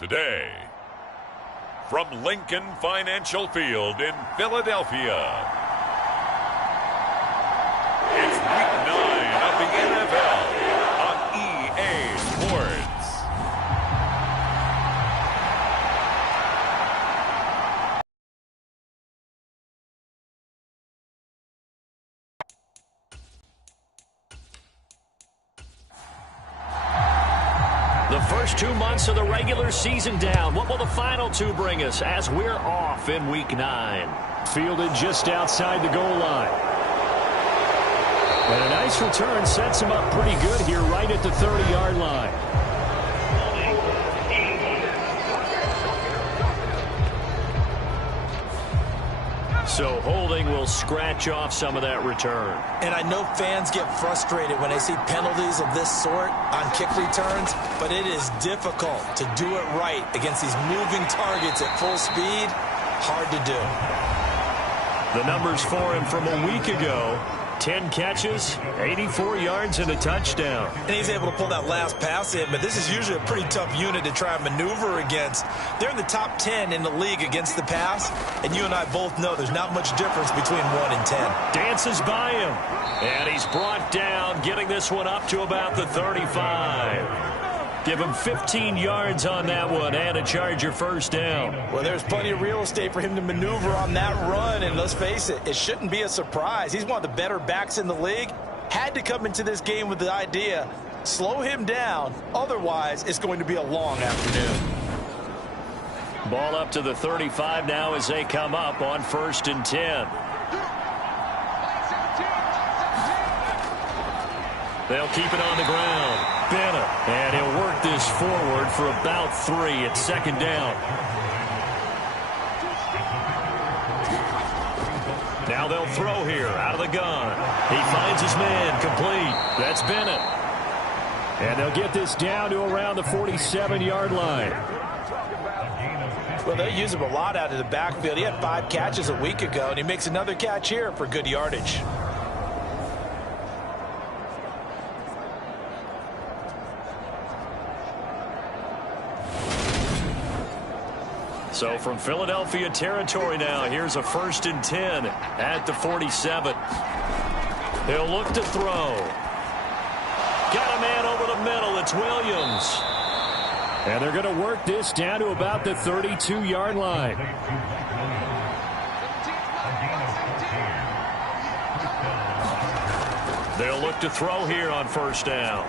Today, from Lincoln Financial Field in Philadelphia, it's Week 9 of the NFL on EA Sports. The first 2 months of the regular season down. What will the final two bring us as we're off in Week 9? Fielded just outside the goal line. And a nice return sets him up pretty good here right at the 30-yard line. So holding will scratch off some of that return. And I know fans get frustrated when they see penalties of this sort on kick returns, but it is difficult to do it right against these moving targets at full speed. Hard to do. The numbers for him from a week ago: 10 catches, 84 yards, and a touchdown. And he's able to pull that last pass in, but this is usually a pretty tough unit to try and maneuver against. They're in the top 10 in the league against the pass, and you and I both know there's not much difference between 1 and 10. Dances by him, and he's brought down, getting this one up to about the 35. Give him 15 yards on that one and a Charger first down. Well, there's plenty of real estate for him to maneuver on that run, and let's face it, it shouldn't be a surprise. He's one of the better backs in the league. Had to come into this game with the idea, slow him down, otherwise it's going to be a long afternoon. Ball up to the 35 now as they come up on 1st and 10. They'll keep it on the ground. Bennett, and he'll work this forward for about 3 at 2nd down. Now they'll throw here out of the gun. He finds his man, complete. That's Bennett. And they'll get this down to around the 47-yard line. Well, they use him a lot out of the backfield. He had 5 catches a week ago, and he makes another catch here for good yardage. So from Philadelphia territory now, here's a 1st and 10 at the 47. He'll look to throw. Got a man over the middle. It's Williams. And they're going to work this down to about the 32-yard line. They'll look to throw here on 1st down.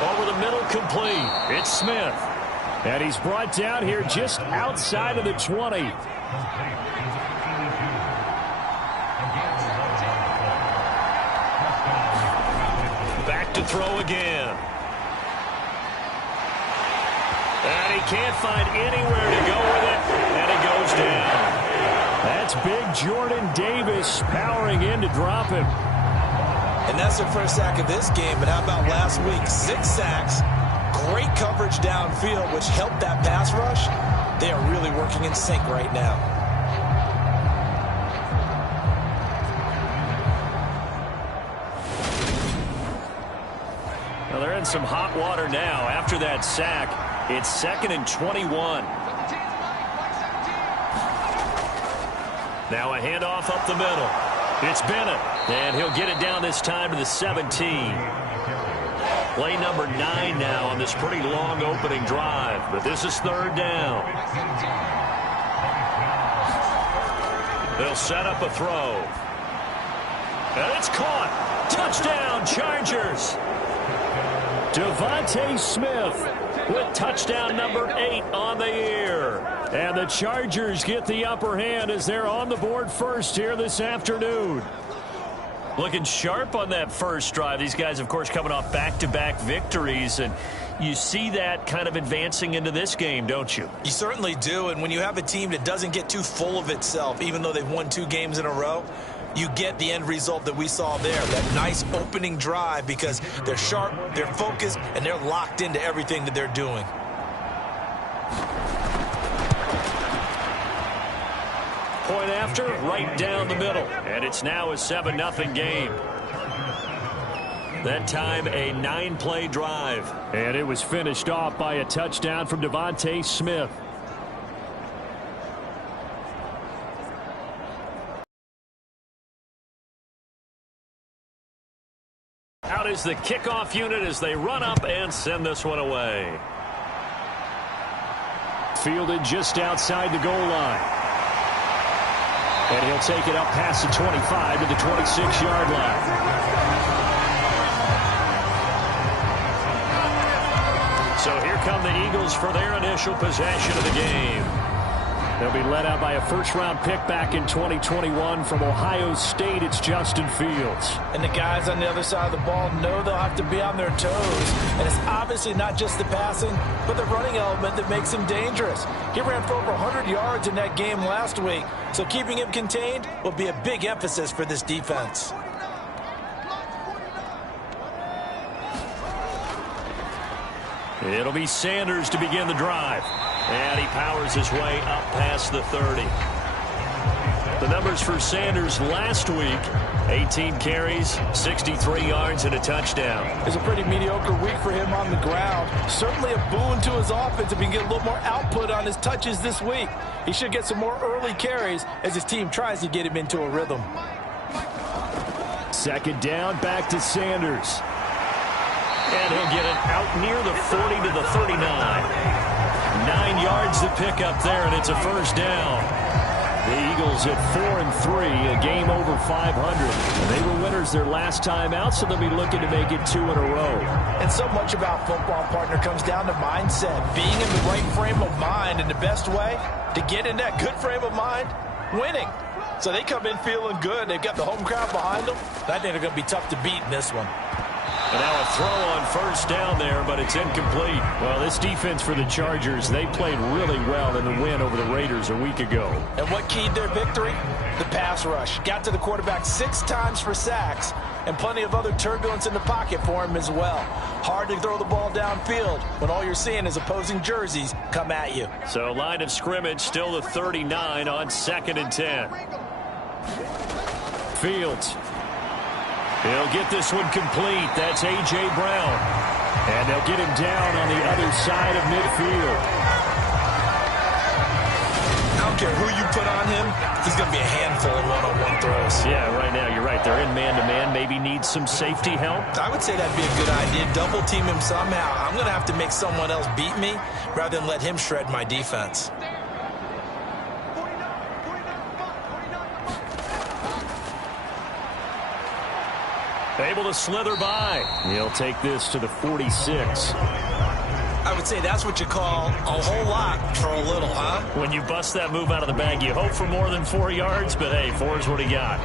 Over the middle, complete. It's Smith. And he's brought down here just outside of the 20. Back to throw again. And he can't find anywhere to go with it. And it goes down. That's big Jordan Davis powering in to drop him. And that's their first sack of this game. But how about last week? 6 sacks. Great coverage downfield, which helped that pass rush. They are really working in sync right now. Well, they're in some hot water now. After that sack, it's 2nd and 21. Now a handoff up the middle. It's Bennett, and he'll get it down this time to the 17. Play number 9 now on this pretty long opening drive, but this is 3rd down. They'll set up a throw. And it's caught. Touchdown, Chargers. Devontae Smith with touchdown number 8 on the year. And the Chargers get the upper hand as they're on the board first here this afternoon. Looking sharp on that first drive. These guys, of course, coming off back-to-back victories, and you see that kind of advancing into this game, don't you? You certainly do, and when you have a team that doesn't get too full of itself, even though they've won 2 games in a row, you get the end result that we saw there, that nice opening drive, because they're sharp, they're focused, and they're locked into everything that they're doing. Point after, right down the middle. And it's now a 7-0 game. That time, a 9-play drive. And it was finished off by a touchdown from Devontae Smith. Out is the kickoff unit as they run up and send this one away. Fielded just outside the goal line. And he'll take it up past the 25 to the 26-yard line. So here come the Eagles for their initial possession of the game. They'll be led out by a first-round pick back in 2021 from Ohio State. It's Justin Fields. And the guys on the other side of the ball know they'll have to be on their toes. And it's obviously not just the passing, but the running element that makes him dangerous. He ran for over 100 yards in that game last week, so keeping him contained will be a big emphasis for this defense. It'll be Sanders to begin the drive. And he powers his way up past the 30. The numbers for Sanders last week: 18 carries, 63 yards, and a touchdown. It's a pretty mediocre week for him on the ground. Certainly a boon to his offense if he can get a little more output on his touches this week. He should get some more early carries as his team tries to get him into a rhythm. Second down, back to Sanders. And he'll get it out near the 40 to the 39. 9 yards to pick up there, and it's a first down. The Eagles at 4-3, a game over 500. And they were winners their last time out, so they'll be looking to make it 2 in a row. And so much about football, partner, comes down to mindset. Being in the right frame of mind, and the best way to get in that good frame of mind, winning. So they come in feeling good. They've got the home crowd behind them. I think they're going to be tough to beat in this one. And now a throw on first down there, but it's incomplete. Well, this defense for the Chargers, they played really well in the win over the Raiders a week ago. And what keyed their victory? The pass rush. Got to the quarterback 6 times for sacks, and plenty of other turbulence in the pocket for him as well. Hard to throw the ball downfield when all you're seeing is opposing jerseys come at you. So line of scrimmage still the 39 on 2nd and 10. Fields. He'll get this one complete. That's A.J. Brown. And they'll get him down on the other side of midfield. I don't care who you put on him. He's going to be a handful of one-on-one throws. Yeah, right now, you're right. They're in man-to-man. Maybe needs some safety help. I would say that'd be a good idea. Double team him somehow. I'm going to have to make someone else beat me rather than let him shred my defense. Able to slither by. He'll take this to the 46. I would say that's what you call a whole lot for a little, huh? When you bust that move out of the bag, you hope for more than 4 yards, but hey, 4 is what he got.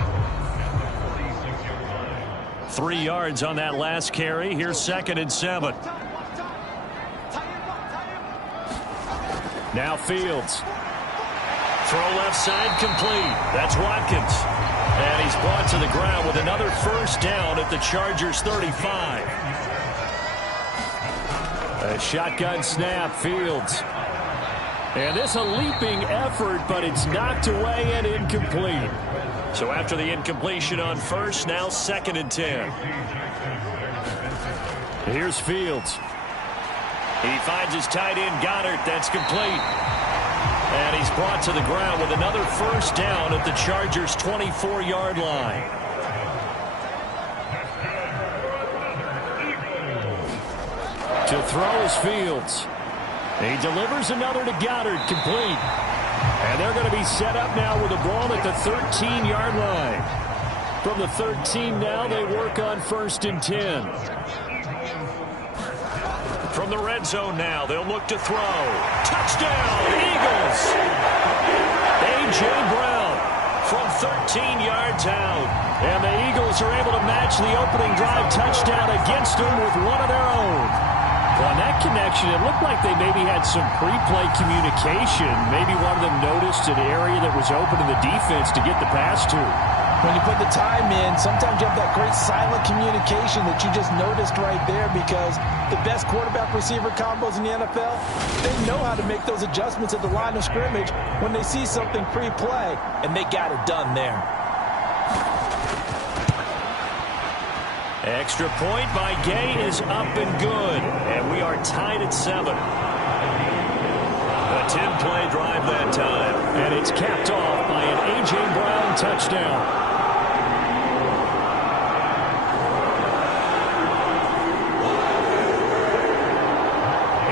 3 yards on that last carry. Here's 2nd and 7. Now Fields. Throw left side complete. That's Watkins. And he's brought to the ground with another first down at the Chargers 35. A shotgun snap, Fields. And this a leaping effort, but it's knocked away and incomplete. So after the incompletion on first, now 2nd and 10. Here's Fields. He finds his tight end, Goddard. That's complete. And he's brought to the ground with another first down at the Chargers' 24-yard line. To throw is Fields. He delivers another to Goddard, complete. And they're going to be set up now with the ball at the 13-yard line. From the 13 now, they work on 1st and 10. From the red zone now, they'll look to throw. Touchdown, Eagles! A.J. Brown from 13 yards out. And the Eagles are able to match the opening drive touchdown against them with one of their own. On that connection, it looked like they maybe had some pre-play communication. Maybe one of them noticed an area that was open in the defense to get the pass to. When you put the time in, sometimes you have that great silent communication that you just noticed right there, because the best quarterback-receiver combos in the NFL, they know how to make those adjustments at the line of scrimmage when they see something pre-play, and they got it done there. Extra point by Gay is up and good. And we are tied at 7. A 10-play drive that time. And it's capped off by an A.J. Brown touchdown.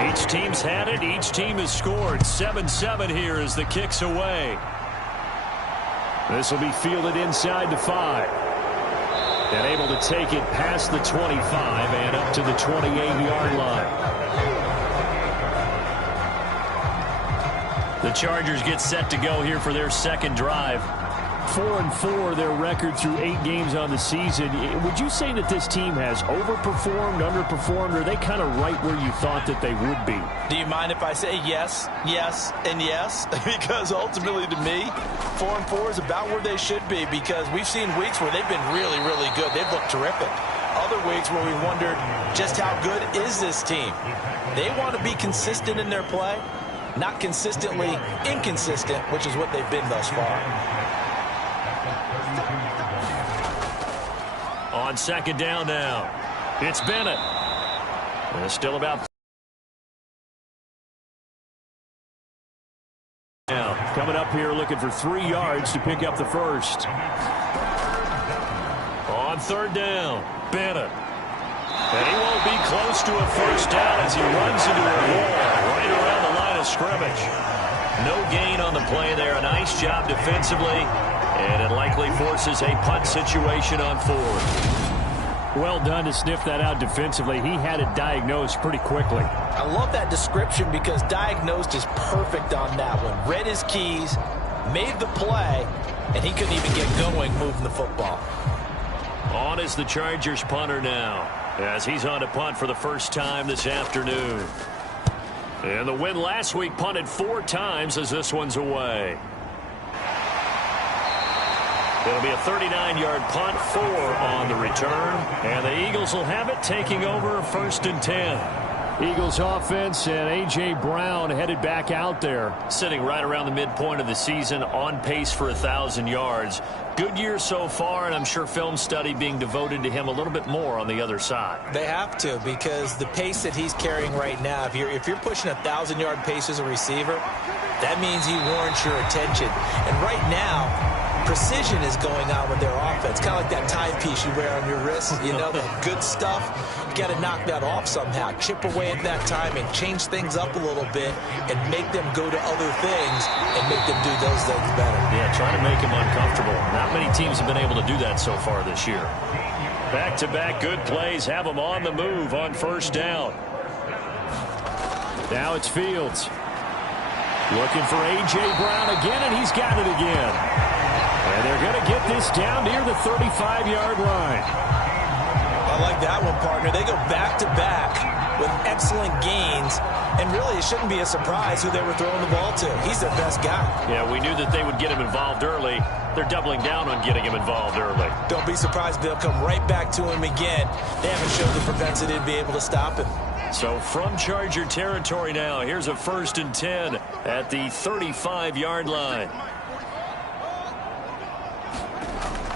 Each team's had it. Each team has scored. 7-7 here as the kick's away. This will be fielded inside the 5. And able to take it past the 25 and up to the 28-yard line. The Chargers get set to go here for their second drive. 4-4 their record through 8 games on the season. Would you say that this team has overperformed, underperformed, or are they kind of right where you thought that they would be? Do you mind if I say yes, yes, and yes? Because ultimately to me, 4-4 is about where they should be, because we've seen weeks where they've been really, really good. They've looked terrific. Other weeks where we wondered just how good is this team. They want to be consistent in their play, not consistently inconsistent, which is what they've been thus far. On second down now, it's Bennett. And still about now. Coming up here looking for 3 yards to pick up the first. On third down, Bennett. And he won't be close to a first down as he runs into a wall right around the line of scrimmage. No gain on the play there. A nice job defensively. And it likely forces a punt situation on 4th. Well done to sniff that out defensively. He had it diagnosed pretty quickly. I love that description because diagnosed is perfect on that one. Read his keys, made the play, and he couldn't even get going moving the football. On is the Chargers punter now, as he's on to punt for the first time this afternoon. And the win last week punted 4 times as this one's away. It'll be a 39-yard punt, 4 on the return. And the Eagles will have it, taking over 1st and 10. Eagles offense and A.J. Brown headed back out there. Sitting right around the midpoint of the season, on pace for 1,000 yards. Good year so far, and I'm sure film study being devoted to him a little bit more on the other side. They have to, because the pace that he's carrying right now, if you're pushing 1,000-yard pace as a receiver, that means he warrants your attention. And right now, precision is going on with their offense. Kind of like that timepiece you wear on your wrist. You know, that good stuff. You got to knock that off somehow. Chip away at that timing. Change things up a little bit and make them go to other things and make them do those things better. Yeah, trying to make him uncomfortable. Not many teams have been able to do that so far this year. Back-to-back good plays have them on the move on first down. Now it's Fields. Looking for A.J. Brown again, and he's got it again. And they're going to get this down near the 35-yard line. I like that one, partner. They go back-to-back with excellent gains. And really, it shouldn't be a surprise who they were throwing the ball to. He's their best guy. Yeah, we knew that they would get him involved early. They're doubling down on getting him involved early. Don't be surprised if they'll come right back to him again. They haven't showed the propensity to be able to stop him. So from Charger territory now, here's a 1st and 10 at the 35-yard line.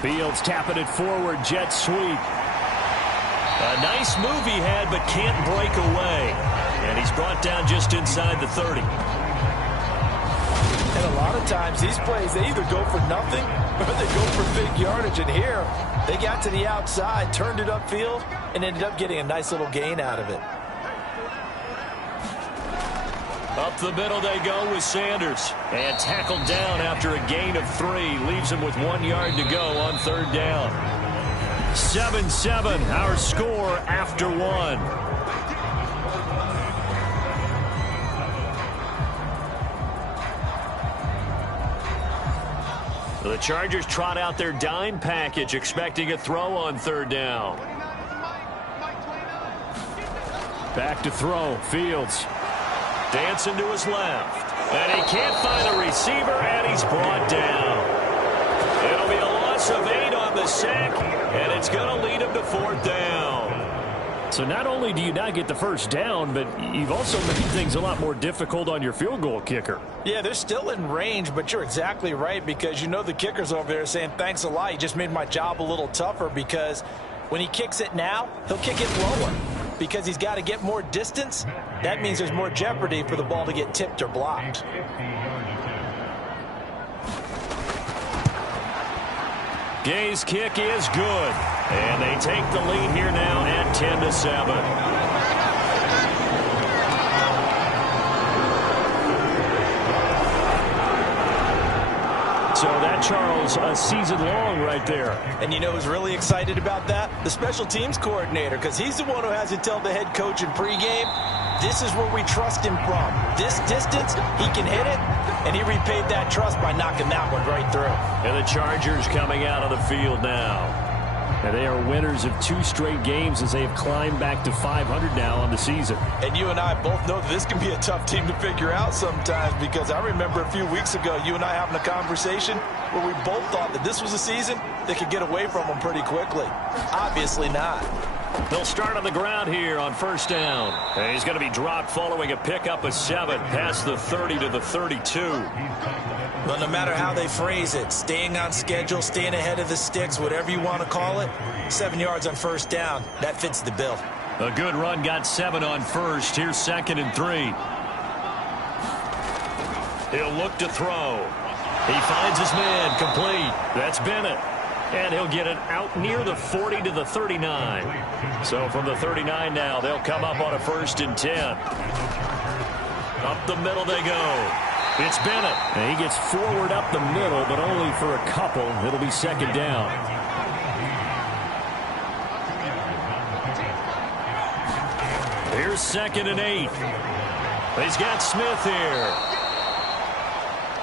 Fields tapping it forward, jet sweep. A nice move he had, but can't break away. And he's brought down just inside the 30. And a lot of times, these plays, they either go for nothing or they go for big yardage. And here, they got to the outside, turned it upfield, and ended up getting a nice little gain out of it. Up the middle they go with Sanders. And tackled down after a gain of 3. Leaves him with 1 yard to go on third down. 7-7, our score after 1. The Chargers trot out their dime package, expecting a throw on third down. Back to throw, Fields. Dancing to his left. And he can't find a receiver, and he's brought down. It'll be a loss of 8 on the sack, and it's going to lead him to 4th down. So not only do you not get the first down, but you've also made things a lot more difficult on your field goal kicker. Yeah, they're still in range, but you're exactly right, because you know the kicker's over there saying, thanks a lot, you just made my job a little tougher, because When he kicks it now, he'll kick it lower because he's got to get more distance. That means there's more jeopardy for the ball to get tipped or blocked. Gay's kick is good. And they take the lead here now at 10-7. So that, Charles, a season long right there. And you know who's really excited about that? The special teams coordinator, because he's the one who has to tell the head coach in pregame, this is where we trust him from. This distance, he can hit it, and he repaid that trust by knocking that one right through. And the Chargers coming out of the field now. And they are winners of 2 straight games as they have climbed back to 500 now on the season. And you and I both know that this can be a tough team to figure out sometimes, because I remember a few weeks ago you and I having a conversation where we both thought that this was a season that could get away from them pretty quickly. Obviously not. They'll start on the ground here on first down. And he's going to be dropped following a pickup of 7 past the 30 to the 32. Well, no matter how they phrase it, staying on schedule, staying ahead of the sticks, whatever you want to call it, 7 yards on first down, that fits the bill. A good run got 7 on first. Here's 2nd and 3. He'll look to throw. He finds his man complete. That's Bennett. And he'll get it out near the 40 to the 39. So from the 39 now, they'll come up on a 1st and 10. Up the middle they go. It's Bennett. And he gets forward up the middle, but only for a couple. It'll be 2nd down. Here's 2nd and 8. He's got Smith here.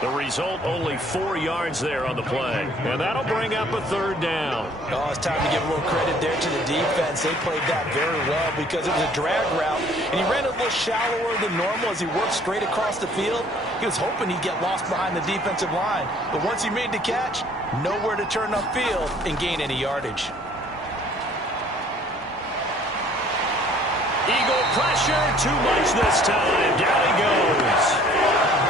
The result, only 4 yards there on the play. And that'll bring up a 3rd down. Oh, it's time to give a little credit there to the defense. They played that very well because it was a drag route, and he ran a little shallower than normal as he worked straight across the field. He was hoping he'd get lost behind the defensive line. But once he made the catch, nowhere to turn upfield and gain any yardage. Eagle pressure, too much this time. Down he goes.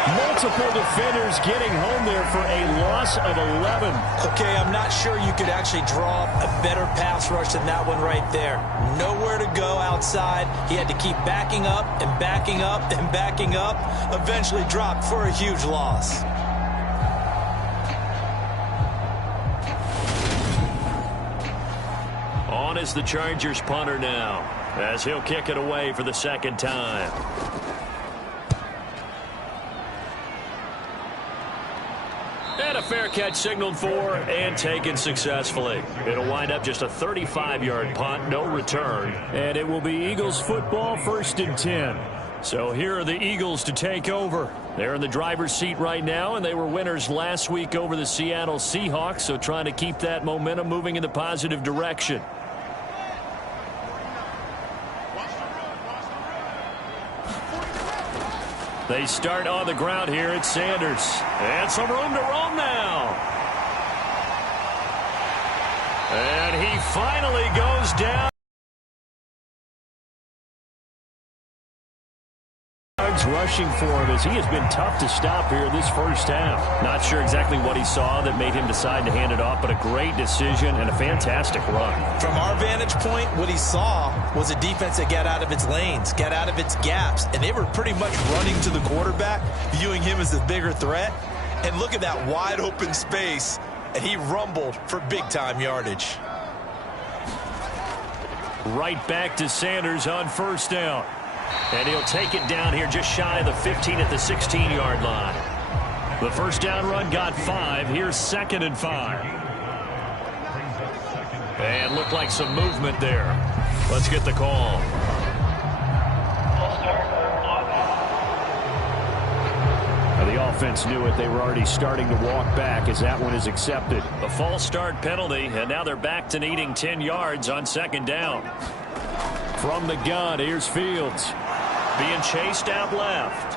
Multiple defenders getting home there for a loss of 11. Okay, I'm not sure you could actually draw up a better pass rush than that one right there. Nowhere to go outside. He had to keep backing up and backing up and backing up. Eventually dropped for a huge loss. On is the Chargers punter now, as he'll kick it away for the 2nd time. And a fair catch signaled for and taken successfully. It'll wind up just a 35-yard punt, no return. And it will be Eagles football, 1st and 10. So here are the Eagles to take over. They're in the driver's seat right now, and they were winners last week over the Seattle Seahawks, so trying to keep that momentum moving in the positive direction. They start on the ground here at Sanders. And some room to roam now. And he finally goes down. Rushing for him as he has been tough to stop here this first half. Not sure exactly what he saw that made him decide to hand it off, but a great decision and a fantastic run. From our vantage point, what he saw was a defense that got out of its lanes, got out of its gaps, and they were pretty much running to the quarterback, viewing him as the bigger threat. And look at that wide open space, and he rumbled for big-time yardage. Right back to Sanders on 1st down. And he'll take it down here just shy of the 15 at the 16-yard line. The 1st down run got 5. Here's 2nd and 5. And looked like some movement there. Let's get the call. Now the offense knew it. They were already starting to walk back as that one is accepted. A false start penalty, and now they're back to needing 10 yards on 2nd down. From the gun, here's Fields. Being chased out left.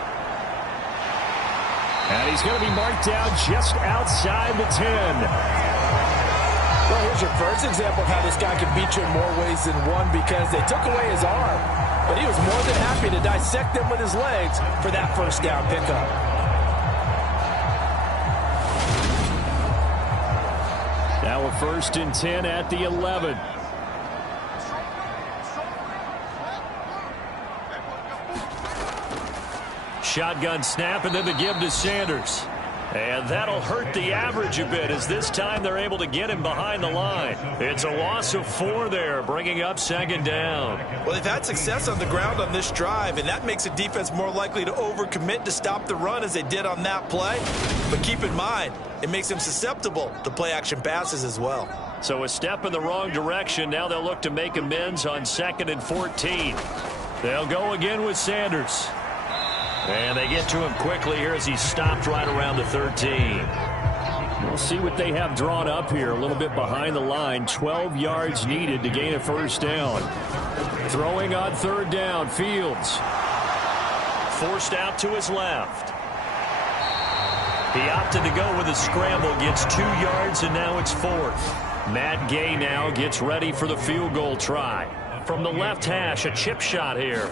And he's going to be marked down just outside the 10. Well, here's your first example of how this guy can beat you in more ways than one, because they took away his arm. But he was more than happy to dissect them with his legs for that 1st down pickup. Now a 1st and 10 at the 11. Shotgun snap and then the give to Sanders. And that'll hurt the average a bit as this time they're able to get him behind the line. It's a loss of 4 there, bringing up 2nd down. Well, they've had success on the ground on this drive, and that makes a defense more likely to overcommit to stop the run as they did on that play. But keep in mind, it makes them susceptible to play-action passes as well. So a step in the wrong direction. Now they'll look to make amends on 2nd and 14. They'll go again with Sanders. And they get to him quickly here as he's stopped right around the 13. We'll see what they have drawn up here. A little bit behind the line. 12 yards needed to gain a 1st down. Throwing on 3rd down. Fields. Forced out to his left. He opted to go with a scramble. Gets 2 yards, and now it's 4th. Matt Gay now gets ready for the field goal try. From the left hash, a chip shot here.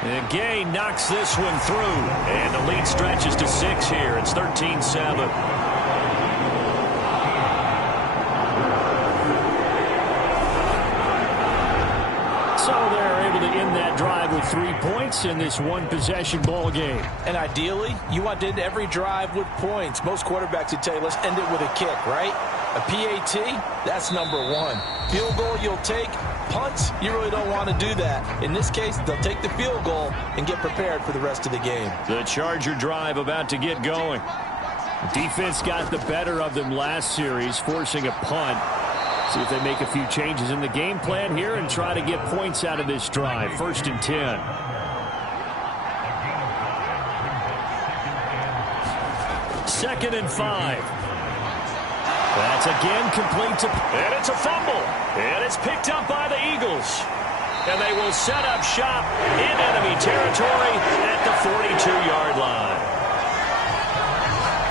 And Gay knocks this one through. And the lead stretches to 6 here. It's 13-7. So they're able to end that drive with 3 points in this one-possession ball game. And ideally, you want to end every drive with points. Most quarterbacks would tell you, let's end it with a kick, right? A PAT, that's number 1. Field goal you'll take. Punts, you really don't want to do that. In this case, they'll take the field goal and get prepared for the rest of the game. The Charger drive about to get going. Defense got the better of them last series, forcing a punt. See if they make a few changes in the game plan here and try to get points out of this drive. 1st and 10. Second and 5. That's again complete to... And it's a fumble. And it's picked up by the Eagles. And they will set up shop in enemy territory at the 42-yard line.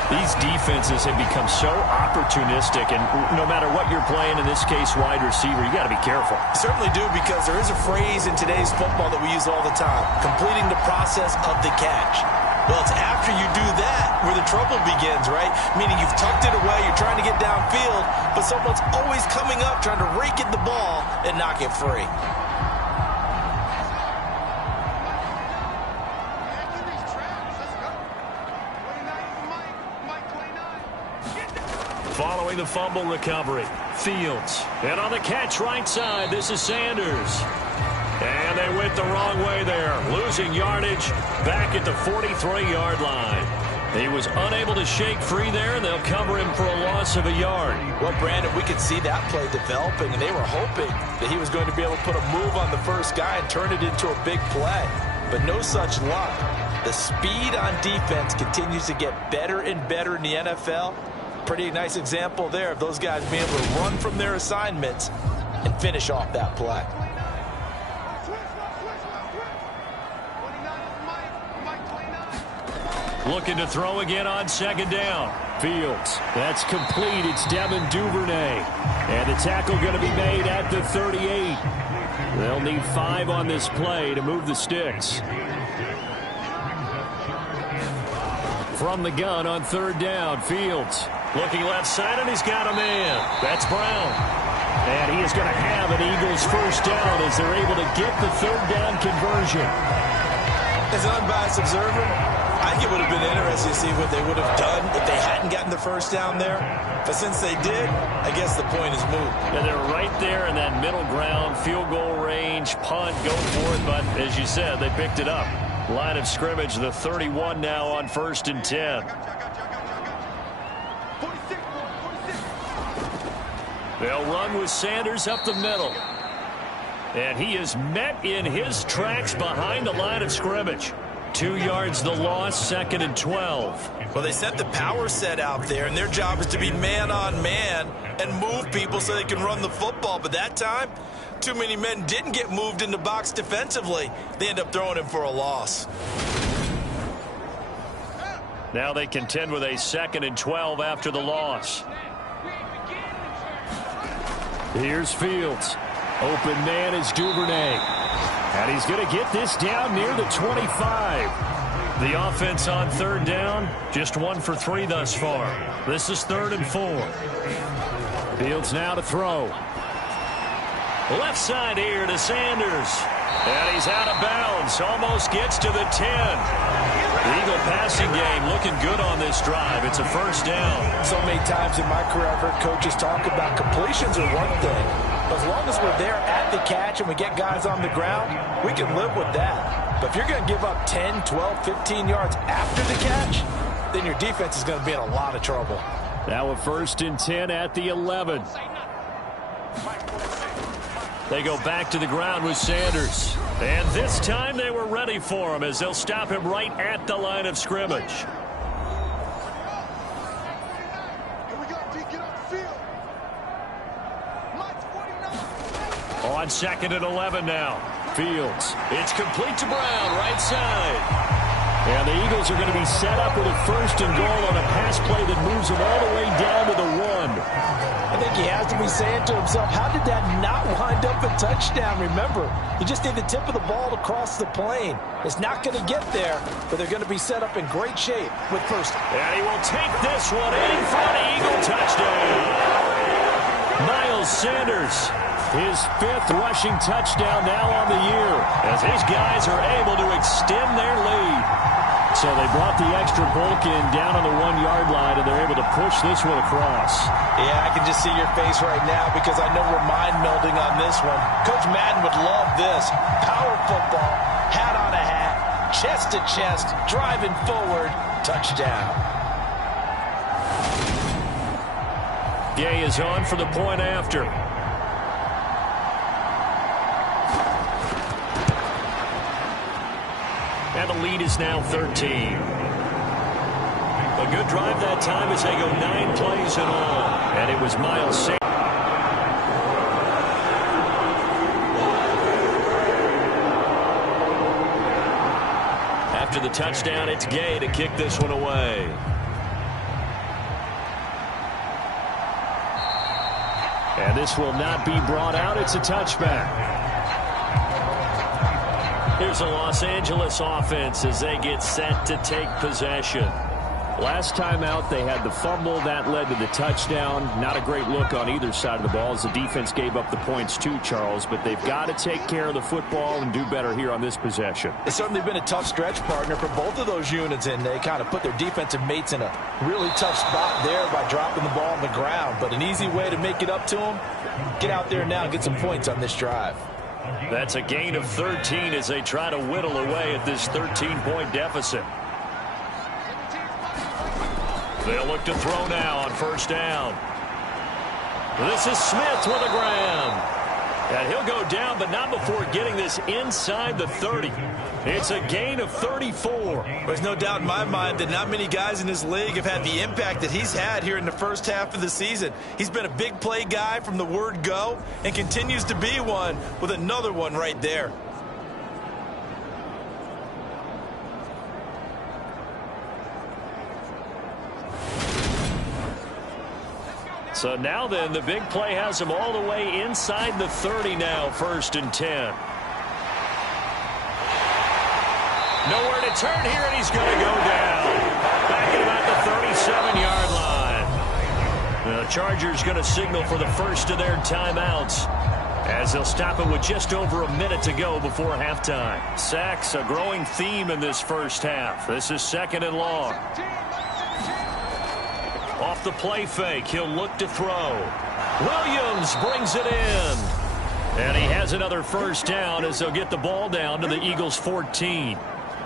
These defenses have become so opportunistic, and no matter what you're playing, in this case wide receiver, you got to be careful. Certainly do, because there is a phrase in today's football that we use all the time, completing the process of the catch. Well, it's after you do that where the trouble begins, right? Meaning you've tucked it away, you're trying to get downfield, but someone's always coming up trying to rake at the ball and knock it free. Following the fumble recovery, Fields. And on the catch right side, this is Sanders. And they went the wrong way there, losing yardage back at the 43-yard line. He was unable to shake free there, and they'll cover him for a loss of a yard. Well, Brandon, we could see that play developing, and they were hoping that he was going to be able to put a move on the first guy and turn it into a big play. But no such luck. The speed on defense continues to get better and better in the NFL. Pretty nice example there of those guys being able to run from their assignments and finish off that play. Looking to throw again on 2nd down. Fields. That's complete. It's Devin Duvernay. And the tackle going to be made at the 38. They'll need 5 on this play to move the sticks. From the gun on 3rd down, Fields. Looking left side, and he's got a man. That's Brown. And he is going to have an Eagles 1st down as they're able to get the 3rd down conversion. As an unbiased observer, I think it would have been interesting to see what they would have done if they hadn't gotten the 1st down there. But since they did, I guess the point is moot. And they're right there in that middle ground, field goal range, punt, go for it. But as you said, they picked it up. Line of scrimmage, the 31 now on 1st and 10. They'll run with Sanders up the middle. And he is met in his tracks behind the line of scrimmage. 2 yards the loss, 2nd and 12. Well, they set the power set out there, and their job is to be man on man and move people so they can run the football. But that time, too many men didn't get moved in the box defensively. They end up throwing him for a loss. Now they contend with a 2nd and 12 after the loss. Here's Fields. Open man is Duvernay. And he's going to get this down near the 25. The offense on 3rd down, just 1 for 3 thus far. This is 3rd and 4. Fields now to throw. Left side here to Sanders. And he's out of bounds. Almost gets to the 10. The Eagle passing game looking good on this drive. It's a first down. So many times in my career, I've heard coaches talk about completions are one thing. But as long as we're there at the catch and we get guys on the ground, we can live with that. But if you're going to give up 10, 12, 15 yards after the catch, then your defense is going to be in a lot of trouble. Now a 1st and 10 at the 11. They go back to the ground with Sanders. And this time they were ready for him as they'll stop him right at the line of scrimmage. On 2nd and 11 now. Fields. It's complete to Brown, right side. And the Eagles are going to be set up with a 1st and goal on a pass play that moves them all the way down to the 1. I think he has to be saying to himself, how did that not wind up a touchdown? Remember, you just need the tip of the ball to cross the plane. It's not going to get there, but they're going to be set up in great shape with 1st. And he will take this one in for an Eagle touchdown. Miles Sanders, his 5th rushing touchdown now on the year, as his guys are able to extend their lead. So they brought the extra bulk in down on the 1-yard line, and they're able to push this one across. Yeah, I can just see your face right now because I know we're mind melding on this one. Coach Madden would love this. Power football, hat on a hat, chest to chest, driving forward, touchdown. Gay is on for the point after. And the lead is now 13. A good drive that time as they go 9 plays in all. And it was Miles Sanders. After the touchdown, it's Gay to kick this one away. And this will not be brought out. It's a touchback. Here's the Los Angeles offense as they get set to take possession. Last time out, they had the fumble. That led to the touchdown. Not a great look on either side of the ball as the defense gave up the points too, Charles. But they've got to take care of the football and do better here on this possession. It's certainly been a tough stretch, partner, for both of those units, and they kind of put their defensive mates in a really tough spot there by dropping the ball on the ground. But an easy way to make it up to them, get out there now and get some points on this drive. That's a gain of 13 as they try to whittle away at this 13-point deficit. They'll look to throw now on 1st down. This is Smith with a grab. And he'll go down, but not before getting this inside the 30. It's a gain of 34. There's no doubt in my mind that not many guys in this league have had the impact that he's had here in the first half of the season. He's been a big play guy from the word go and continues to be one with another one right there. So now then, the big play has him all the way inside the 30 now, 1st and 10. Nowhere to turn here, and he's going to go down. Back at about the 37-yard line. The Chargers going to signal for the first of their timeouts as they'll stop it with just over a minute to go before halftime. Sacks, a growing theme in this first half. This is 2nd and long. Off the play fake, he'll look to throw. Williams brings it in. And he has another 1st down as they'll get the ball down to the Eagles' 14.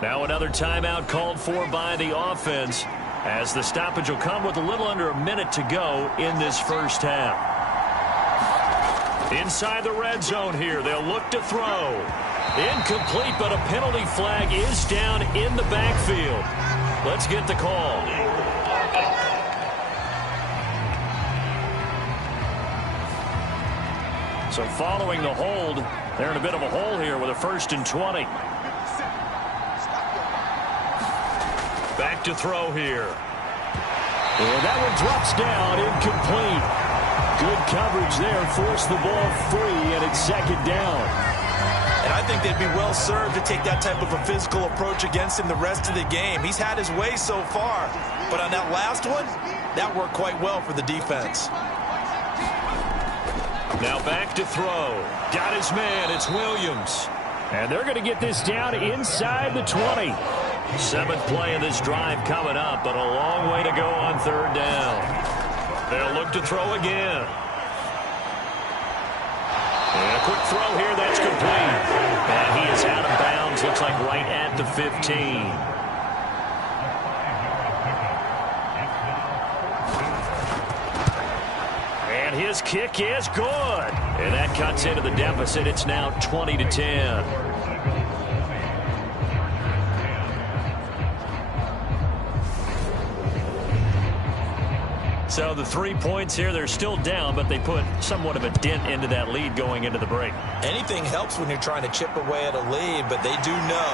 Now another timeout called for by the offense as the stoppage will come with a little under a minute to go in this first half. Inside the red zone here, they'll look to throw. Incomplete, but a penalty flag is down in the backfield. Let's get the call. So following the hold, they're in a bit of a hole here with a 1st and 20. Back to throw here. And that one drops down, incomplete. Good coverage there, forced the ball free, and it's 2nd down. And I think they'd be well served to take that type of a physical approach against him the rest of the game. He's had his way so far, but on that last one, that worked quite well for the defense. Now back to throw. Got his man. It's Williams. And they're going to get this down inside the 20. Seventh play of this drive coming up, but a long way to go on third down. They'll look to throw again. And a quick throw here, that's complete. And he is out of bounds, looks like right at the 15. And his kick is good. And that cuts into the deficit. It's now 20-10. So the 3 points here, they're still down, but they put somewhat of a dent into that lead going into the break. Anything helps when you're trying to chip away at a lead, but they do know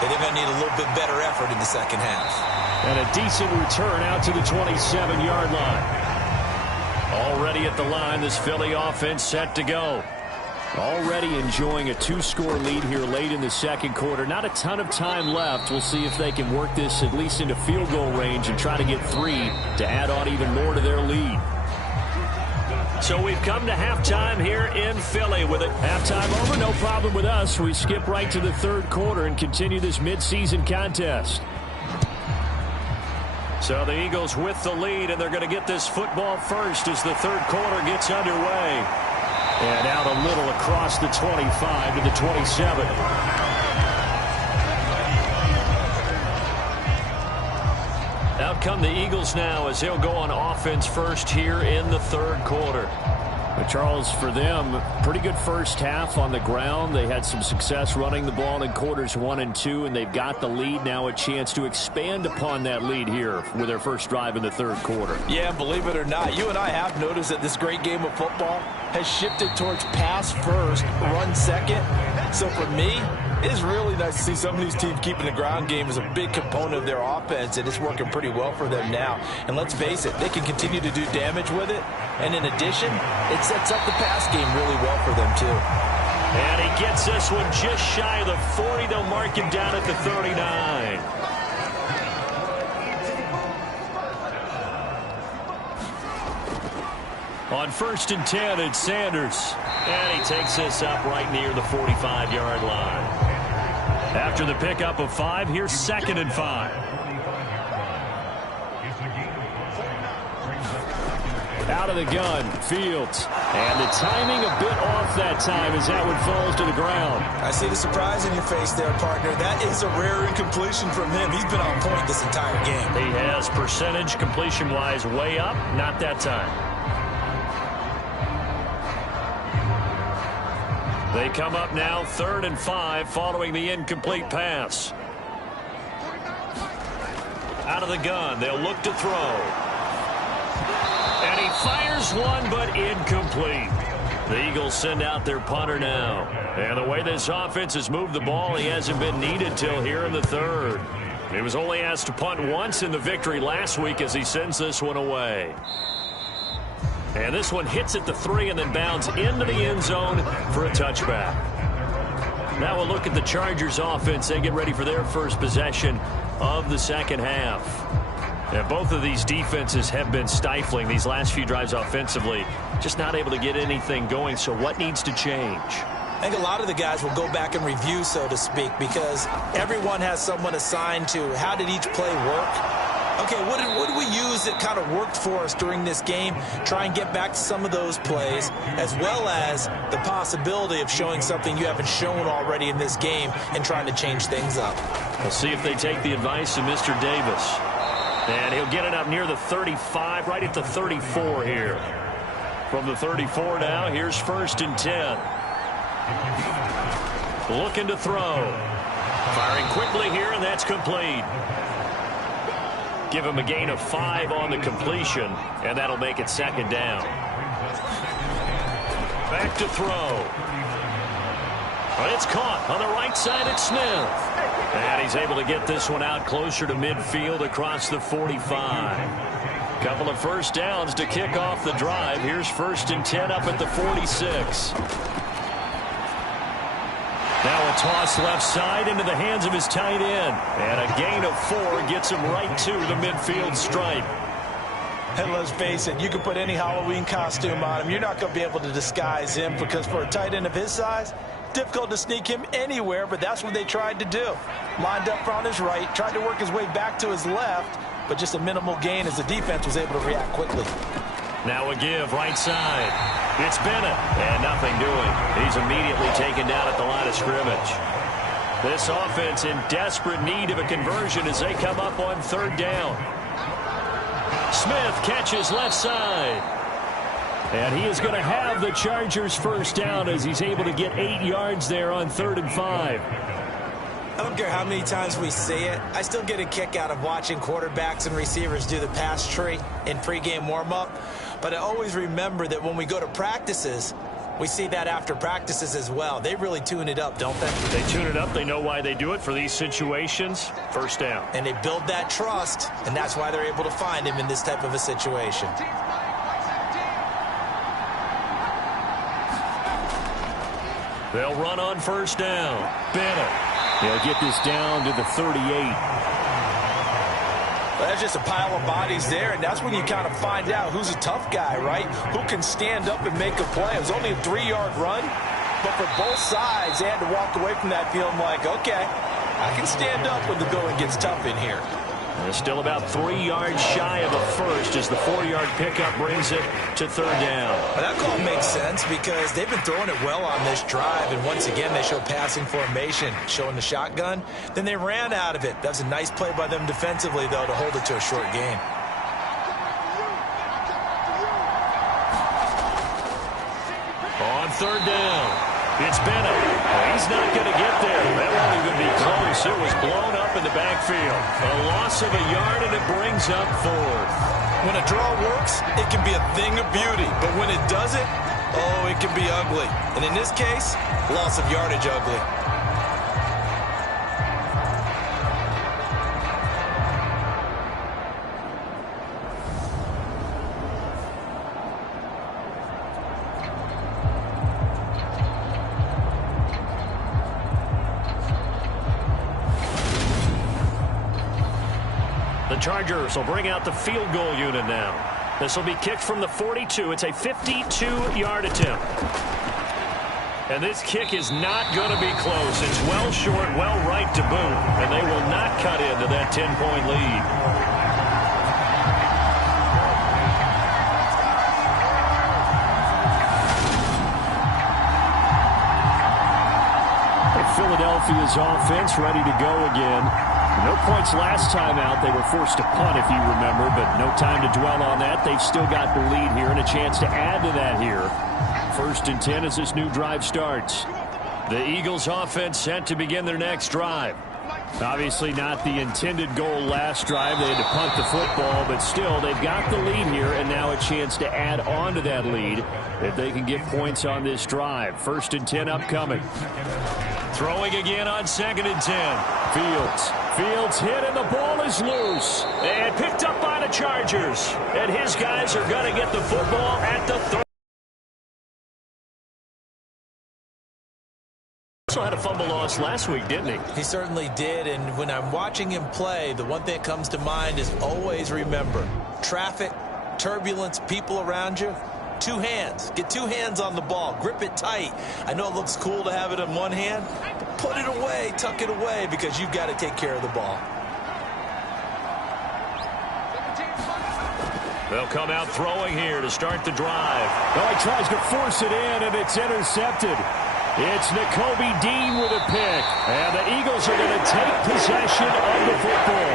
that they're going to need a little bit better effort in the second half. And a decent return out to the 27-yard line. Already at the line, this Philly offense set to go. Already enjoying a 2-score lead here late in the second quarter. Not a ton of time left. We'll see if they can work this at least into field goal range and try to get 3 to add on even more to their lead. So we've come to halftime here in Philly with it. Halftime over, no problem with us. We skip right to the third quarter and continue this midseason contest. So the Eagles with the lead, and they're going to get this football first as the third quarter gets underway. And out a little across the 25 to the 27. Out come the Eagles now as they'll go on offense first here in the third quarter. But Charles, for them, pretty good first half on the ground. They had some success running the ball in quarters 1 and 2, and they've got the lead now, a chance to expand upon that lead here with their first drive in the third quarter. Yeah, believe it or not, you and I have noticed that this great game of football has shifted towards pass first, run second. So for me, it's really nice to see some of these teams keeping the ground game as a big component of their offense, and it's working pretty well for them now. And let's face it, they can continue to do damage with it. And in addition, it sets up the pass game really well for them, too. And he gets this one just shy of the 40. They'll mark him down at the 39. On 1st and 10, it's Sanders. And he takes this up right near the 45-yard line. After the pickup of 5, here's 2nd and 5. Out of the gun, Fields. And the timing a bit off that time as that one falls to the ground. I see the surprise in your face there, partner. That is a rare incompletion from him. He's been on point this entire game. He has percentage completion-wise way up. Not that time. They come up now 3rd and 5 following the incomplete pass. Out of the gun, they'll look to throw. And he fires one, but incomplete. The Eagles send out their punter now. And the way this offense has moved the ball, he hasn't been needed till here in the third. He was only asked to punt once in the victory last week as he sends this one away. And this one hits at the 3 and then bounds into the end zone for a touchback. Now we'll look at the Chargers offense. They get ready for their first possession of the second half. And both of these defenses have been stifling these last few drives offensively. Just not able to get anything going. So what needs to change? I think a lot of the guys will go back and review, so to speak, because everyone has someone assigned to how did each play work. Okay, what did we use that kind of worked for us during this game? Try and get back to some of those plays, as well as the possibility of showing something you haven't shown already in this game and trying to change things up. We'll see if they take the advice of Mr. Davis. And he'll get it up near the 35, right at the 34 here. From the 34 now, here's 1st and 10. Looking to throw. Firing quickly here, and that's complete. Give him a gain of 5 on the completion, and that'll make it 2nd down. Back to throw. But it's caught on the right side at Smith. And he's able to get this one out closer to midfield across the 45. Couple of first downs to kick off the drive. Here's 1st and 10 up at the 46. Now a toss left side into the hands of his tight end. And a gain of 4 gets him right to the midfield stripe. And let's face it, you can put any Halloween costume on him. You're not going to be able to disguise him because for a tight end of his size, difficult to sneak him anywhere, but that's what they tried to do. Lined up on his right, tried to work his way back to his left, but just a minimal gain as the defense was able to react quickly. Now a give right side. It's Bennett, and nothing doing. He's immediately taken down at the line of scrimmage. This offense in desperate need of a conversion as they come up on third down. Smith catches left side. And he is going to have the Chargers first down as he's able to get 8 yards there on 3rd and 5. I don't care how many times we see it. I still get a kick out of watching quarterbacks and receivers do the pass tree in pregame warm-up. But I always remember that when we go to practices, we see that after practices as well. They really tune it up, don't they? They tune it up. They know why they do it for these situations. First down. And they build that trust, and that's why they're able to find him in this type of a situation. They'll run on first down. Bennett. He'll get this down to the 38. Well, that's just a pile of bodies there, and that's when you kind of find out who's a tough guy, right? Who can stand up and make a play. It was only a 3-yard run, but for both sides, they had to walk away from that feeling like, okay, I can stand up when the going gets tough in here. They're still about 3 yards shy of a first as the 4-yard pickup brings it to third down. Well, that call makes sense because they've been throwing it well on this drive, and once again they show passing formation, showing the shotgun. Then they ran out of it. That was a nice play by them defensively, though, to hold it to a short gain. On third down, it's Bennett. He's not going to get there. That won't even be close. It was blown up in the backfield. A loss of a yard, and it brings up 4th. When a draw works, it can be a thing of beauty. But when it doesn't, oh, it can be ugly. And in this case, loss of yardage ugly. The Chargers will bring out the field goal unit now. This will be kicked from the 42. It's a 52-yard attempt. And this kick is not going to be close. It's well short, well right to boot. And they will not cut into that 10-point lead. Philadelphia's offense ready to go again. No points last time out. They were forced to punt, if you remember, but no time to dwell on that. They've still got the lead here and a chance to add to that here. 1st and 10 as this new drive starts. The Eagles offense set to begin their next drive. Obviously not the intended goal last drive. They had to punt the football, but still they've got the lead here and now a chance to add on to that lead if they can get points on this drive. 1st and 10 upcoming. Throwing again on 2nd and 10. Fields hit and the ball is loose. And picked up by the Chargers. And his guys are going to get the football at the 30. Also had a fumble loss last week, didn't he? He certainly did, and when I'm watching him play, the one thing that comes to mind is always remember, traffic, turbulence, people around you, 2 hands. Get 2 hands on the ball. Grip it tight. I know it looks cool to have it in one hand, but put it away, tuck it away, because you've got to take care of the ball. They'll come out throwing here to start the drive. Oh, he tries to force it in, and it's intercepted. It's Nakobe Dean with a pick, and the Eagles are going to take possession of the football.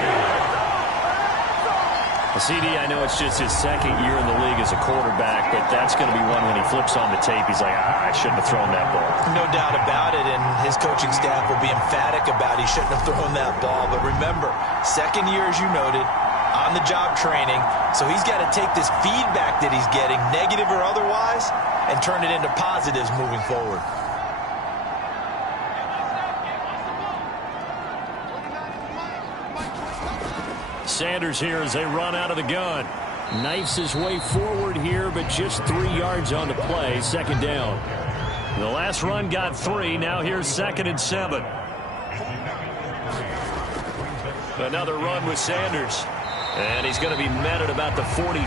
CD, I know it's just his 2nd year in the league as a quarterback, but that's going to be one when he flips on the tape. He's like, I shouldn't have thrown that ball. No doubt about it, and his coaching staff will be emphatic about he shouldn't have thrown that ball. But remember, 2nd year, as you noted, on-the-job training, so he's got to take this feedback that he's getting, negative or otherwise, and turn it into positives moving forward. Sanders here as they run out of the gun. Knifes his way forward here, but just 3 yards on the play. 2nd down. The last run got 3. Now here's 2nd and 7. Another run with Sanders. And he's going to be met at about the 43.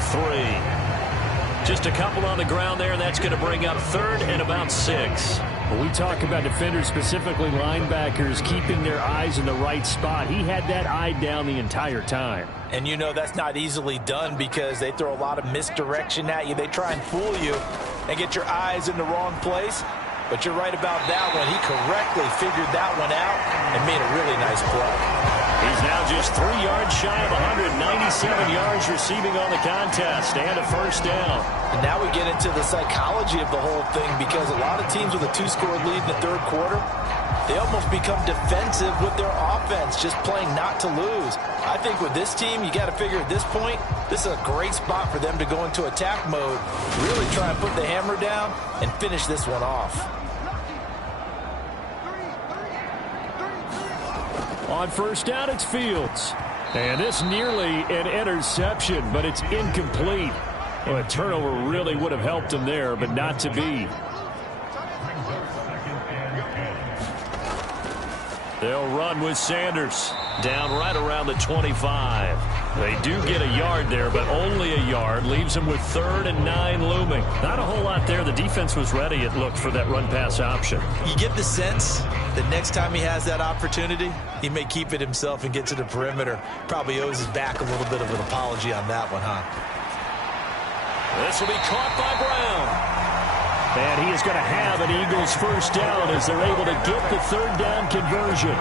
Just a couple on the ground there, and that's going to bring up 3rd and about 6. When we talk about defenders, specifically linebackers, keeping their eyes in the right spot, he had that eye down the entire time. And you know that's not easily done because they throw a lot of misdirection at you. They try and fool you and get your eyes in the wrong place. But you're right about that one. He correctly figured that one out and made a really nice play. He's now just 3 yards shy of 197 yards receiving on the contest and a first down. And now we get into the psychology of the whole thing because a lot of teams with a 2-score lead in the third quarter, they almost become defensive with their offense, just playing not to lose. I think with this team, you got to figure at this point, this is a great spot for them to go into attack mode, really try and put the hammer down and finish this one off. On first down, it's Fields. And this nearly an interception, but it's incomplete. Well, a turnover really would have helped him there, but not to be. They'll run with Sanders. Down right around the 25. They do get a yard there, but only a yard. Leaves them with 3rd and 9 looming. Not a whole lot there. The defense was ready, it looked, for that run-pass option. You get the sense that next time he has that opportunity, he may keep it himself and get to the perimeter. Probably owes his back a little bit of an apology on that one, huh? This will be caught by Brown. And he is going to have an Eagles first down as they're able to get the 3rd down conversion.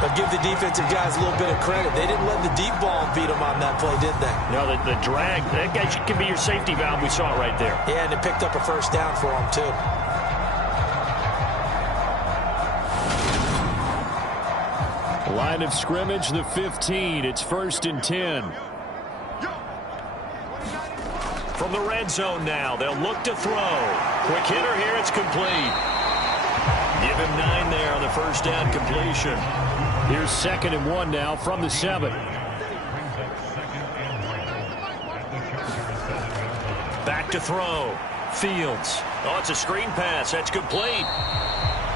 But give the defensive guys a little bit of credit. They didn't let the deep ball beat them on that play, did they? No, the drag, that guy can be your safety valve. We saw it right there. Yeah, and it picked up a first down for them, too. Line of scrimmage, the 15. It's 1st and 10. From the red zone now, they'll look to throw. Quick hitter here, it's complete. Give him 9 there on the first down completion. Here's 2nd and 1 now from the 7. Back to throw. Fields. Oh, it's a screen pass. That's complete.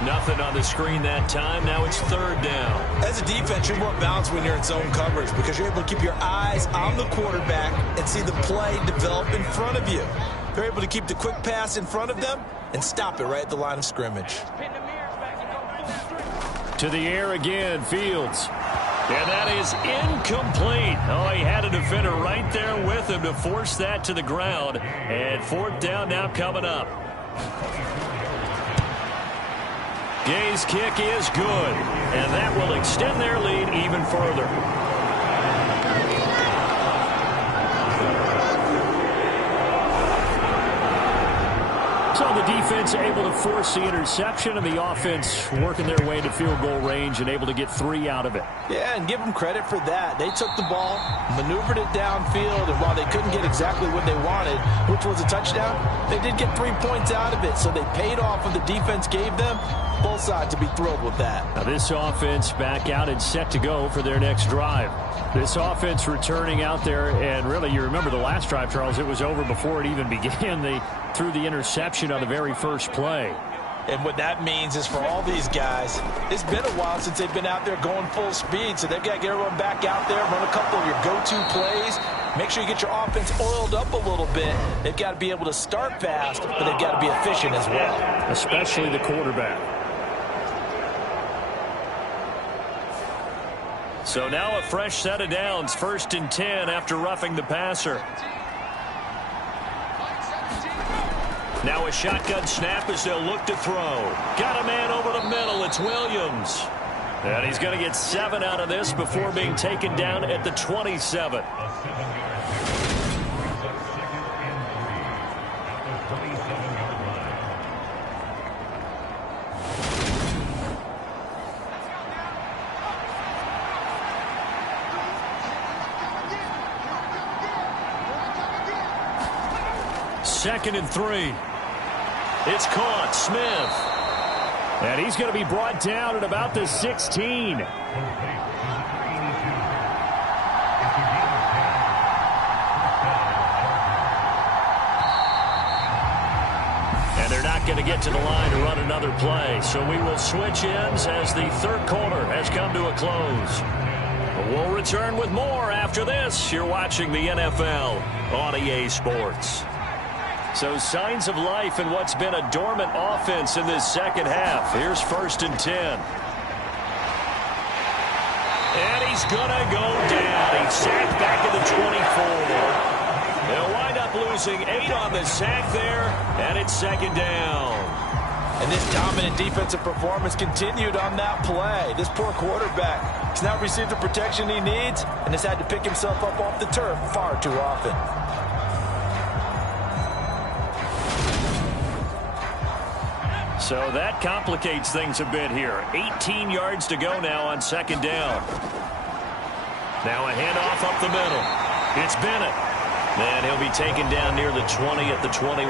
Nothing on the screen that time. Now it's 3rd down. As a defense, you're more balanced when you're in zone coverage because you're able to keep your eyes on the quarterback and see the play develop in front of you. They're able to keep the quick pass in front of them and stop it right at the line of scrimmage. To the air again, Fields. And that is incomplete. Oh, he had a defender right there with him to force that to the ground. And 4th down now coming up. Gay's kick is good, and that will extend their lead even further. So the defense able to force the interception, and the offense working their way to field goal range and able to get 3 out of it. Yeah, and give them credit for that. They took the ball, maneuvered it downfield, and while they couldn't get exactly what they wanted, which was a touchdown, they did get 3 points out of it. So they paid off what the defense gave them. Both sides to be thrilled with that. Now this offense back out and set to go for their next drive. This offense returning out there, and really, you remember the last drive, Charles, it was over before it even began. They threw the interception on the very first play. And what that means is for all these guys, it's been a while since they've been out there going full speed, so they've got to get everyone back out there, run a couple of your go-to plays, make sure you get your offense oiled up a little bit. They've got to be able to start fast, but they've got to be efficient as well. Especially the quarterback. So now a fresh set of downs, 1st and 10 after roughing the passer. Now a shotgun snap as they'll look to throw. Got a man over the middle. It's Williams. And he's going to get 7 out of this before being taken down at the 27. Second and 3. It's caught. Smith. And he's going to be brought down at about the 16. And they're not going to get to the line to run another play. So we will switch ends as the third quarter has come to a close. We'll return with more after this. You're watching the NFL on EA Sports. So signs of life in what's been a dormant offense in this second half. Here's 1st and 10. And he's going to go down. He's sacked back at the 24. They'll wind up losing 8 on the sack there, and it's 2nd down. And this dominant defensive performance continued on that play. This poor quarterback has not received the protection he needs and has had to pick himself up off the turf far too often. So that complicates things a bit here. 18 yards to go now on 2nd down. Now a handoff up the middle. It's Bennett. And he'll be taken down near the 20 at the 21.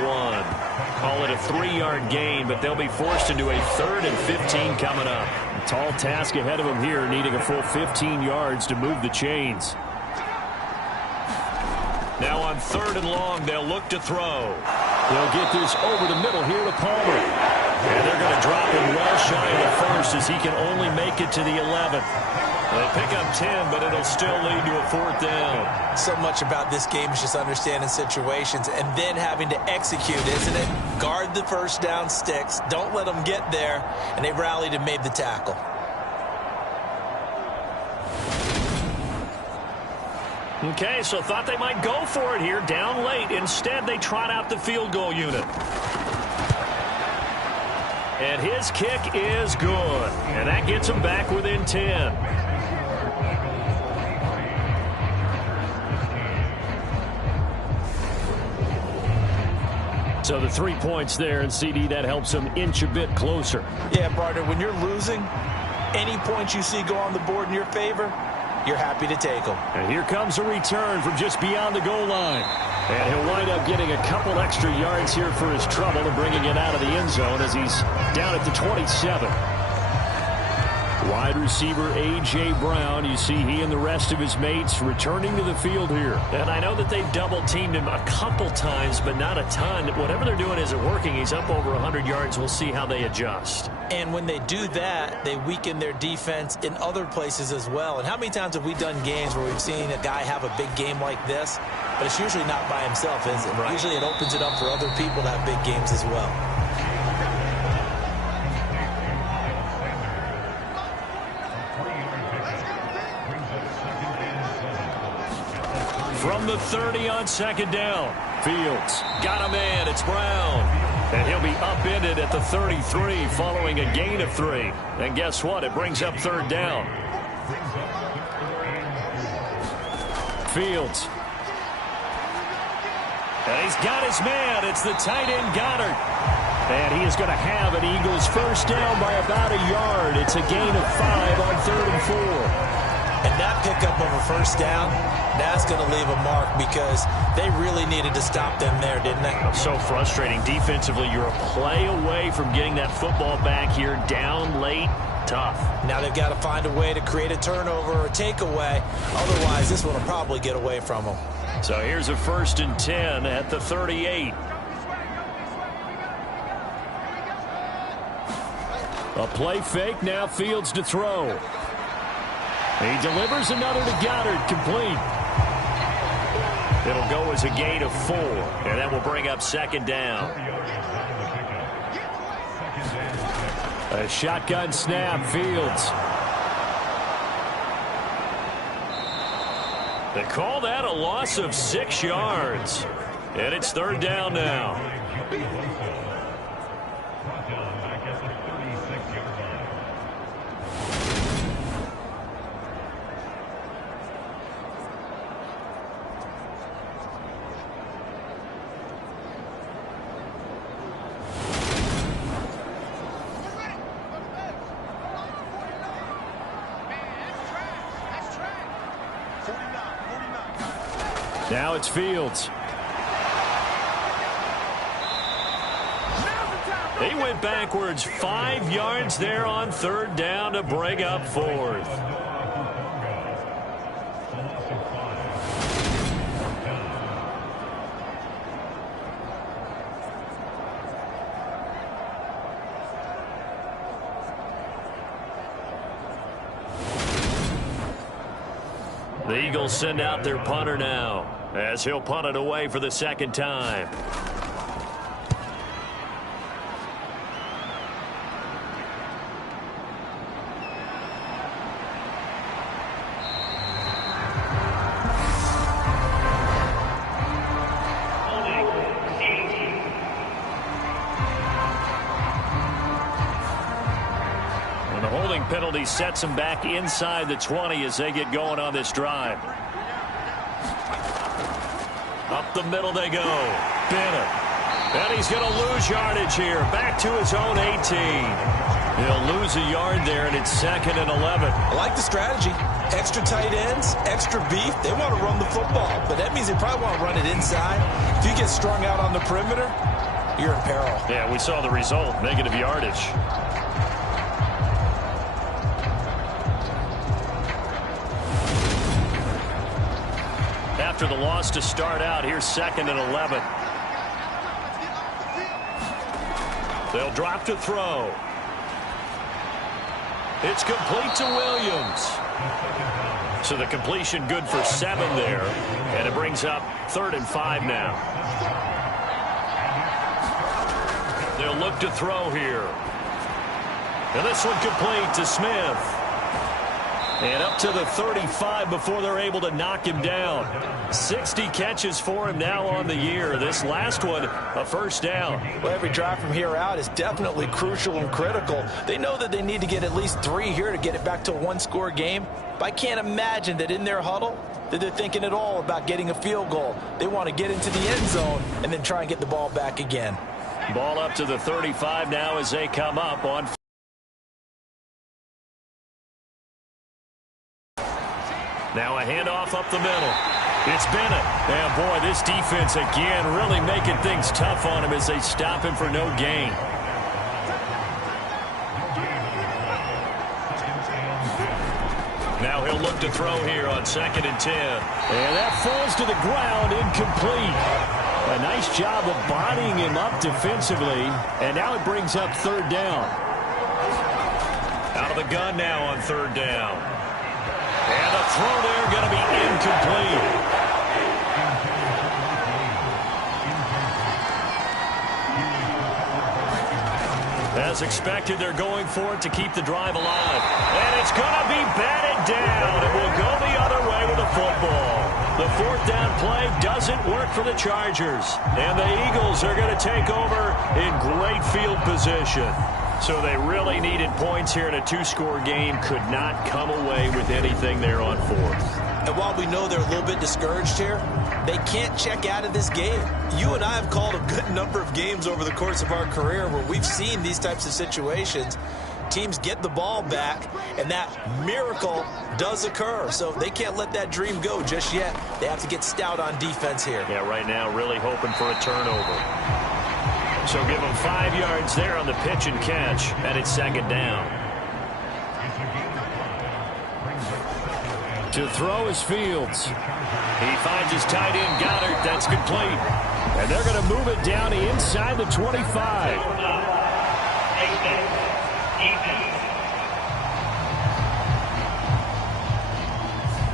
Call it a 3-yard gain, but they'll be forced into a 3rd and 15 coming up. A tall task ahead of them here, needing a full 15 yards to move the chains. Now on 3rd and long, they'll look to throw. They'll get this over the middle here to Palmer. And they're going to drop him well shy of the 1st as he can only make it to the 11th. They pick up 10, but it'll still lead to a 4th down. So much about this game is just understanding situations and then having to execute, isn't it? Guard the 1st down sticks. Don't let them get there. And they rallied and made the tackle. Okay, so thought they might go for it here down late. Instead, they trot out the field goal unit. And his kick is good. And that gets him back within 10. So the 3 points there, and CD, that helps him inch a bit closer. Yeah, partner, when you're losing, any points you see go on the board in your favor, you're happy to take them. And here comes a return from just beyond the goal line. And he'll wind up getting a couple extra yards here for his trouble and bringing it out of the end zone as he's down at the 27. Wide receiver A.J. Brown, you see he and the rest of his mates returning to the field here. And I know that they've double-teamed him a couple times, but not a ton. Whatever they're doing isn't working. He's up over 100 yards. We'll see how they adjust. And when they do that, they weaken their defense in other places as well. And how many times have we done games where we've seen a guy have a big game like this? But it's usually not by himself, is it? Right. Usually it opens it up for other people to have big games as well. From the 30 on 2nd down. Fields got a man. It's Brown. And he'll be upended at the 33 following a gain of 3. And guess what? It brings up 3rd down. Fields. And he's got his man. It's the tight end Goddard. And he is going to have an Eagles 1st down by about a yard. It's a gain of 5 on 3rd and 4. And that pickup of a 1st down, that's going to leave a mark because they really needed to stop them there, didn't they? So frustrating. Defensively, you're a play away from getting that football back here down late. Tough. Now they've got to find a way to create a turnover or a takeaway. Otherwise, this one will probably get away from them. So here's a 1st and 10 at the 38. A play fake. Now Fields to throw. He delivers another to Goddard, complete. It'll go as a gain of 4, and that will bring up 2nd down. A shotgun snap, Fields. They call that a loss of 6 yards, and it's 3rd down now. Now it's Fields. He went backwards 5 yards there on 3rd down to bring up 4th. The Eagles send out their punter now, as he'll punt it away for the 2nd time. holding penalty sets them back inside the 20 as they get going on this drive. Up the middle they go. Bennett. And he's going to lose yardage here. Back to his own 18. He'll lose a yard there, and it's 2nd and 11. I like the strategy. Extra tight ends, extra beef. They want to run the football, but that means they probably want to run it inside. If you get strung out on the perimeter, you're in peril. Yeah, we saw the result, negative yardage. After the loss to start out, here's 2nd and 11. They'll drop to throw. It's complete to Williams. So the completion good for 7 there. And it brings up 3rd and 5 now. They'll look to throw here. And this one complete to Smith. And up to the 35 before they're able to knock him down. 60 catches for him now on the year. This last one, a first down. Well, every drive from here out is definitely crucial and critical. They know that they need to get at least 3 here to get it back to a one-score game. But I can't imagine that in their huddle that they're thinking at all about getting a field goal. They want to get into the end zone and then try and get the ball back again. Ball up to the 35 now as they come up on. Now a handoff up the middle. It's Bennett. And boy, this defense again really making things tough on him as they stop him for no gain. Now he'll look to throw here on 2nd and 10. And that falls to the ground, incomplete. A nice job of bodying him up defensively. And now it brings up 3rd down. Out of the gun now on 3rd down. And a throw there going to be incomplete. As expected, they're going for it to keep the drive alive. And it's going to be batted down. It will go the other way with the football. The 4th down play doesn't work for the Chargers. And the Eagles are going to take over in great field position. So they really needed points here in a 2-score game. Could not come away with anything there on 4th. And while we know they're a little bit discouraged here, they can't check out of this game. You and I have called a good number of games over the course of our career where we've seen these types of situations. Teams get the ball back, and that miracle does occur. So they can't let that dream go just yet. They have to get stout on defense here. Yeah, right now really hoping for a turnover. So give them 5 yards there on the pitch and catch, and it's 2nd down. To throw is Fields. He finds his tight end, Goddard. That's complete. And they're going to move it down inside the 25.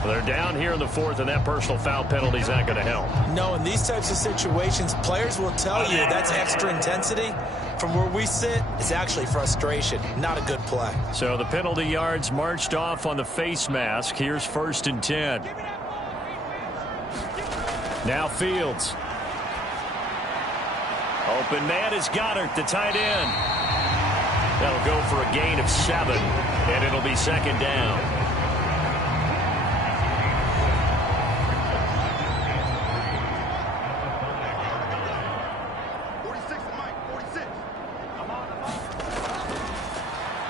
They're down here in the 4th, and that personal foul penalty is not going to help. No, in these types of situations, players will tell you that's extra intensity. From where we sit, it's actually frustration. Not a good play. So the penalty yards marched off on the face mask. Here's 1st and 10. Now Fields. Open man is Goddard, the tight end. That'll go for a gain of 7, and it'll be 2nd down.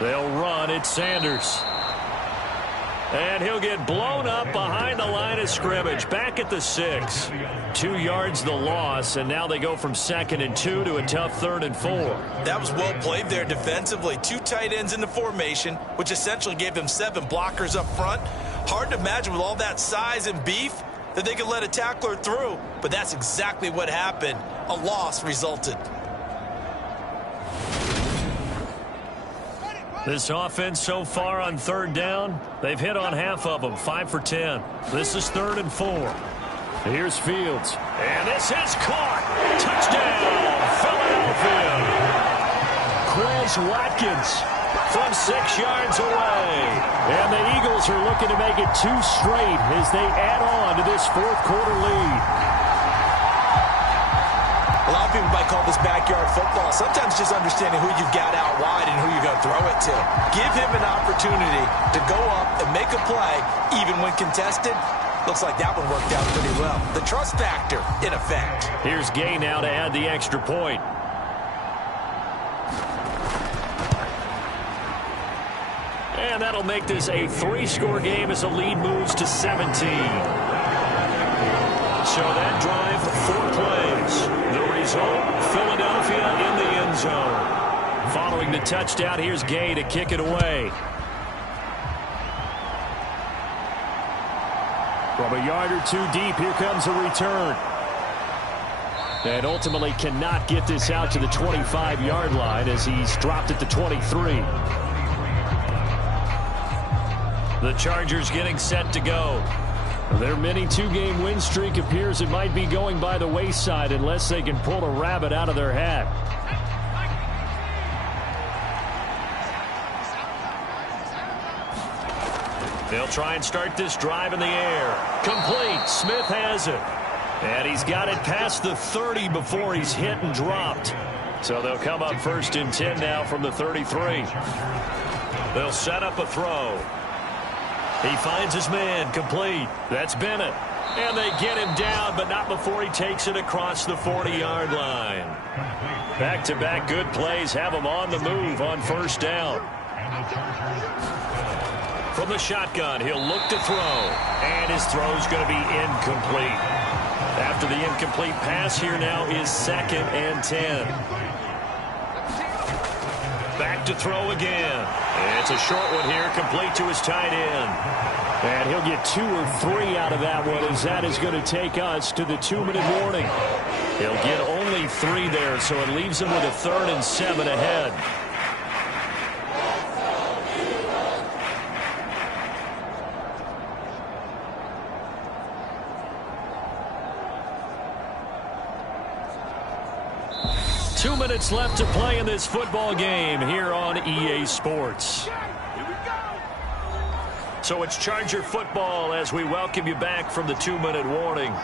They'll run. It's Sanders. And he'll get blown up behind the line of scrimmage. Back at the 6. 2 yards the loss, and now they go from 2nd and 2 to a tough 3rd and 4. That was well played there defensively. 2 tight ends in the formation, which essentially gave them 7 blockers up front. Hard to imagine with all that size and beef that they could let a tackler through, but that's exactly what happened. A loss resulted. This offense so far on 3rd down, they've hit on half of them, 5 for 10. This is 3rd and 4. Here's Fields. And this is caught. Touchdown, Philadelphia. Chris Watkins from 6 yards away. And the Eagles are looking to make it 2 straight as they add on to this 4th quarter lead. A lot of people might call this backyard football. Sometimes just understanding who you've got out wide and who you're going to throw it to. Give him an opportunity to go up and make a play, even when contested. Looks like that one worked out pretty well. The trust factor, in effect. Here's Gay now to add the extra point. And that'll make this a 3-score game as the lead moves to 17. So that drive, 4 plays. The result, Philadelphia in the end zone. Following the touchdown, here's Gay to kick it away. From a yard or two deep, here comes a return. And ultimately cannot get this out to the 25-yard line as he's dropped at the 23. The Chargers getting set to go. Their mini 2-game win streak appears it might be going by the wayside unless they can pull a rabbit out of their hat. They'll try and start this drive in the air. Complete. Smith has it. And he's got it past the 30 before he's hit and dropped. So they'll come up 1st and 10 now from the 33. They'll set up a throw. He finds his man. Complete. That's Bennett. And they get him down, but not before he takes it across the 40-yard line. Back-to-back good plays have him on the move on 1st down. From the shotgun, he'll look to throw. And his throw's going to be incomplete. After the incomplete pass, here now is 2nd and 10. Back to throw again. It's a short one here, complete to his tight end. And he'll get 2 or 3 out of that one, as that is going to take us to the 2-minute warning. He'll get only 3 there, so it leaves him with a 3rd and 7 ahead. Two minutes left to play in this football game here on EA Sports. So it's Charger football as we welcome you back from the 2-minute warning.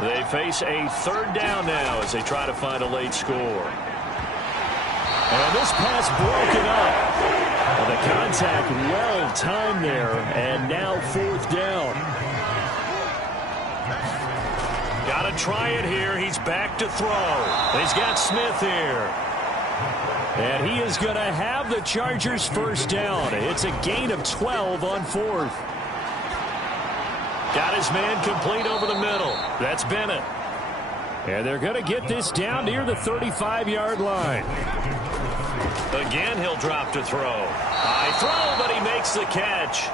They face a 3rd down now as they try to find a late score. And this pass broken up. The contact well timed there, and now 4th down. Got to try it here. He's back to throw. He's got Smith here. And he is going to have the Chargers 1st down. It's a gain of 12 on 4th. Got his man complete over the middle. That's Bennett. And they're going to get this down near the 35-yard line. Again, he'll drop to throw. High throw, but he makes the catch.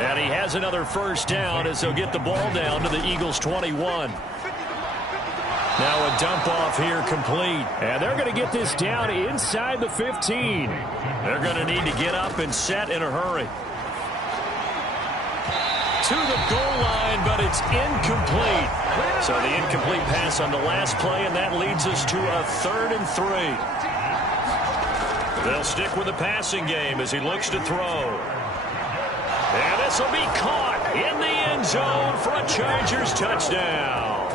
And he has another 1st down as they'll get the ball down to the Eagles' 21. Now a dump off here complete. And they're going to get this down inside the 15. They're going to need to get up and set in a hurry. To the goal line, but it's incomplete. So the incomplete pass on the last play, and that leads us to a 3rd and 3. They'll stick with the passing game as he looks to throw. And this will be caught in the end zone for a Chargers touchdown.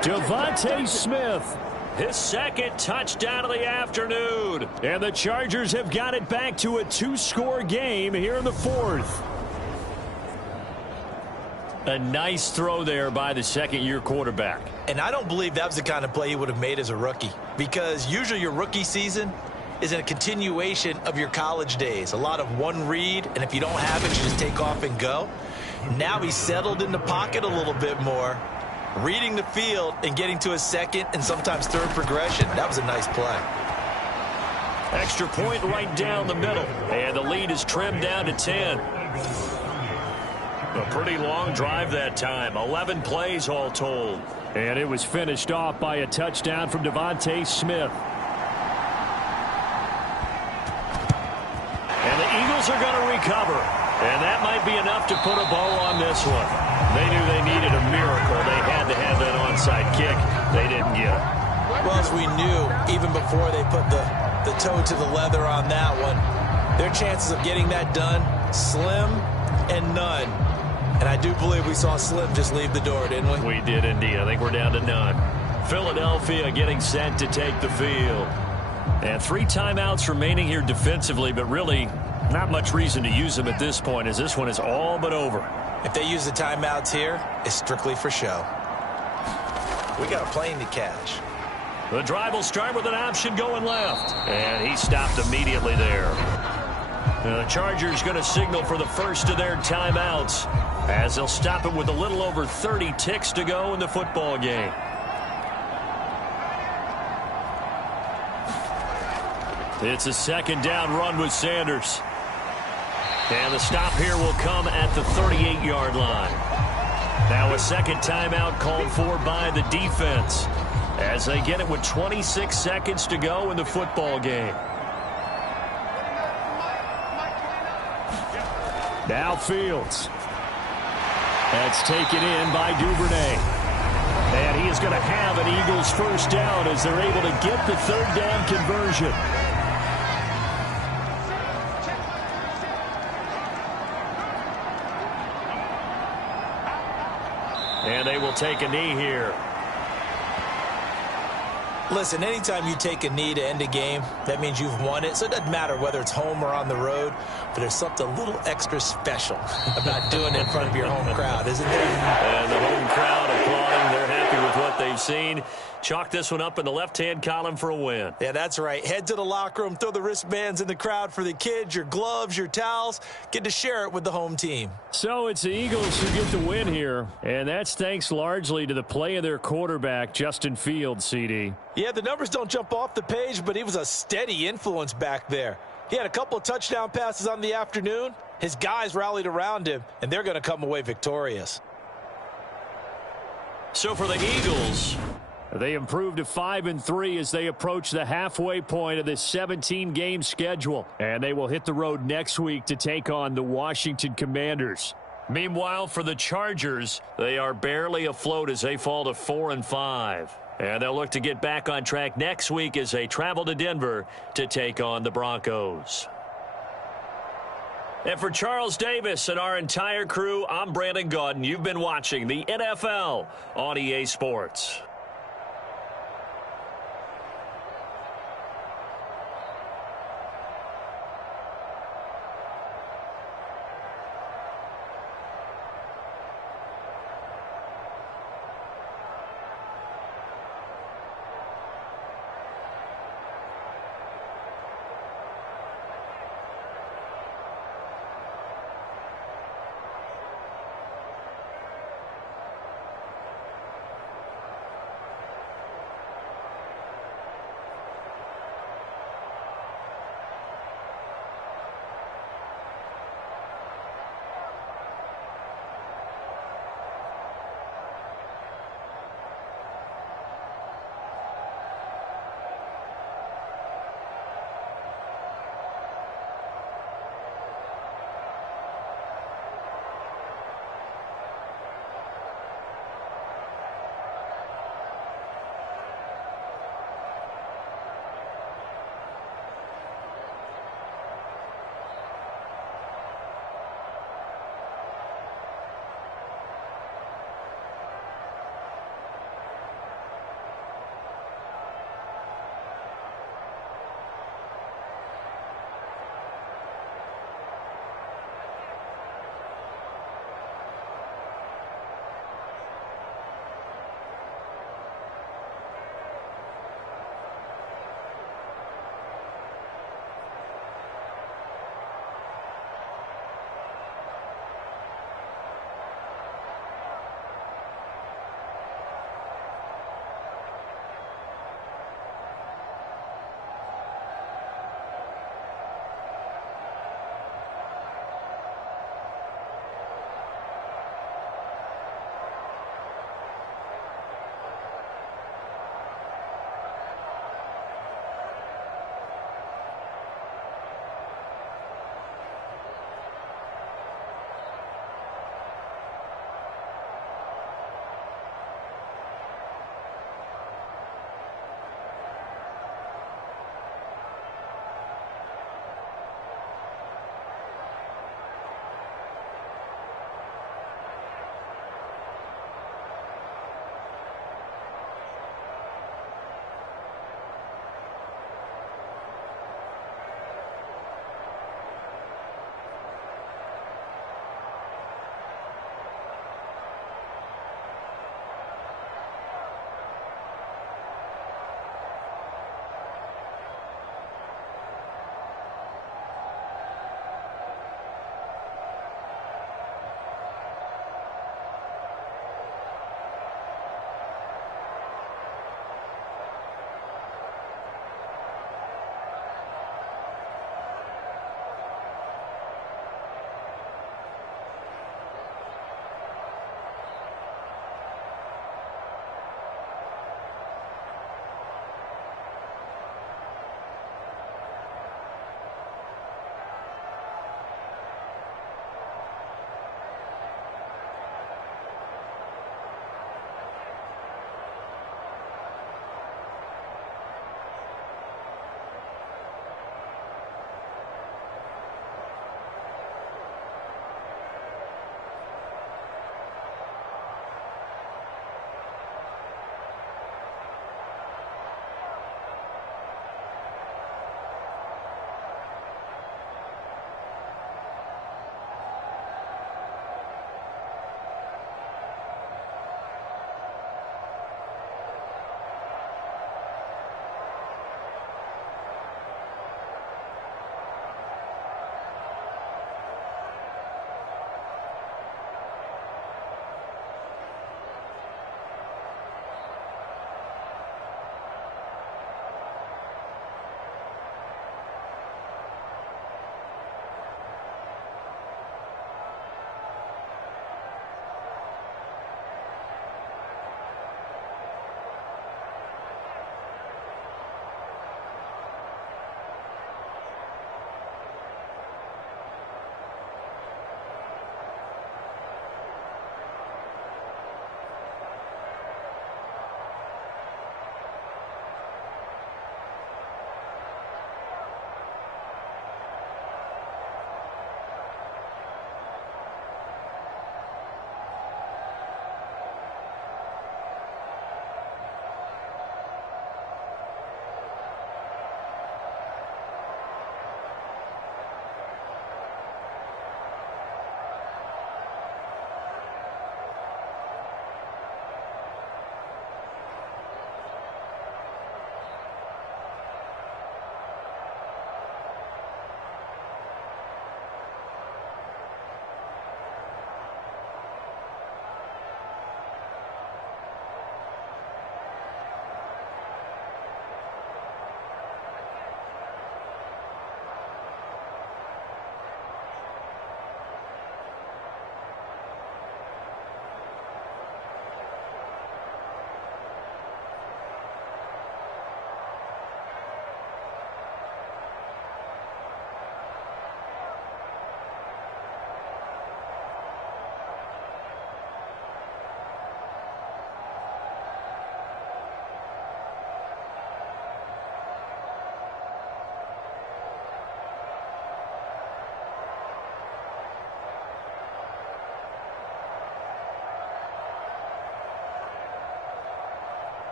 Devontae Smith, his 2nd touchdown of the afternoon. And the Chargers have got it back to a 2-score game here in the 4th. A nice throw there by the 2nd-year quarterback. And I don't believe that was the kind of play he would have made as a rookie, because usually your rookie season is a continuation of your college days. A lot of one read, and if you don't have it, you just take off and go. Now he's settled in the pocket a little bit more, reading the field and getting to his 2nd and sometimes 3rd progression. That was a nice play. Extra point right down the middle, and the lead is trimmed down to 10. A pretty long drive that time, 11 plays all told. And it was finished off by a touchdown from Devontae Smith. And the Eagles are going to recover. And that might be enough to put a bow on this one. They knew they needed a miracle. They had to have that onside kick. They didn't get it. Well, as we knew, even before they put the toe to the leather on that one, their chances of getting that done, slim and none. And I do believe we saw Slim just leave the door, didn't we? We did indeed. I think we're down to none. Philadelphia getting set to take the field. And 3 timeouts remaining here defensively, but really not much reason to use them at this point, as this one is all but over. If they use the timeouts here, it's strictly for show. We got a plane to catch. The drive will start with an option going left. And he stopped immediately there. The Chargers going to signal for the first of their timeouts, as they'll stop it with a little over 30 ticks to go in the football game. It's a second down run with Sanders. And the stop here will come at the 38-yard line. Now a second timeout called for by the defense, as they get it with 26 seconds to go in the football game. Now Fields. That's taken in by Duvernay. And he is going to have an Eagles first down as they're able to get the third down conversion. And they will take a knee here. Listen, anytime you take a knee to end a game, that means you've won it. So it doesn't matter whether it's home or on the road, but there's something a little extra special about doing it in front of your home crowd, isn't there? And the home crowd applauding. They're happy with what they've seen. Chalk this one up in the left-hand column for a win. Yeah, that's right. Head to the locker room, throw the wristbands in the crowd for the kids, your gloves, your towels. Get to share it with the home team. So it's the Eagles who get the win here, and that's thanks largely to the play of their quarterback, Justin Fields, CD. Yeah, the numbers don't jump off the page, but he was a steady influence back there. He had a couple of touchdown passes on the afternoon. His guys rallied around him, and they're going to come away victorious. So for the Eagles, they improved to 5-3 as they approach the halfway point of this 17-game schedule. And they will hit the road next week to take on the Washington Commanders. meanwhile, for the Chargers, they are barely afloat as they fall to 4-5. And they'll look to get back on track next week as they travel to Denver to take on the Broncos. And for Charles Davis and our entire crew, I'm Brandon Gaudin. You've been watching the NFL on EA Sports.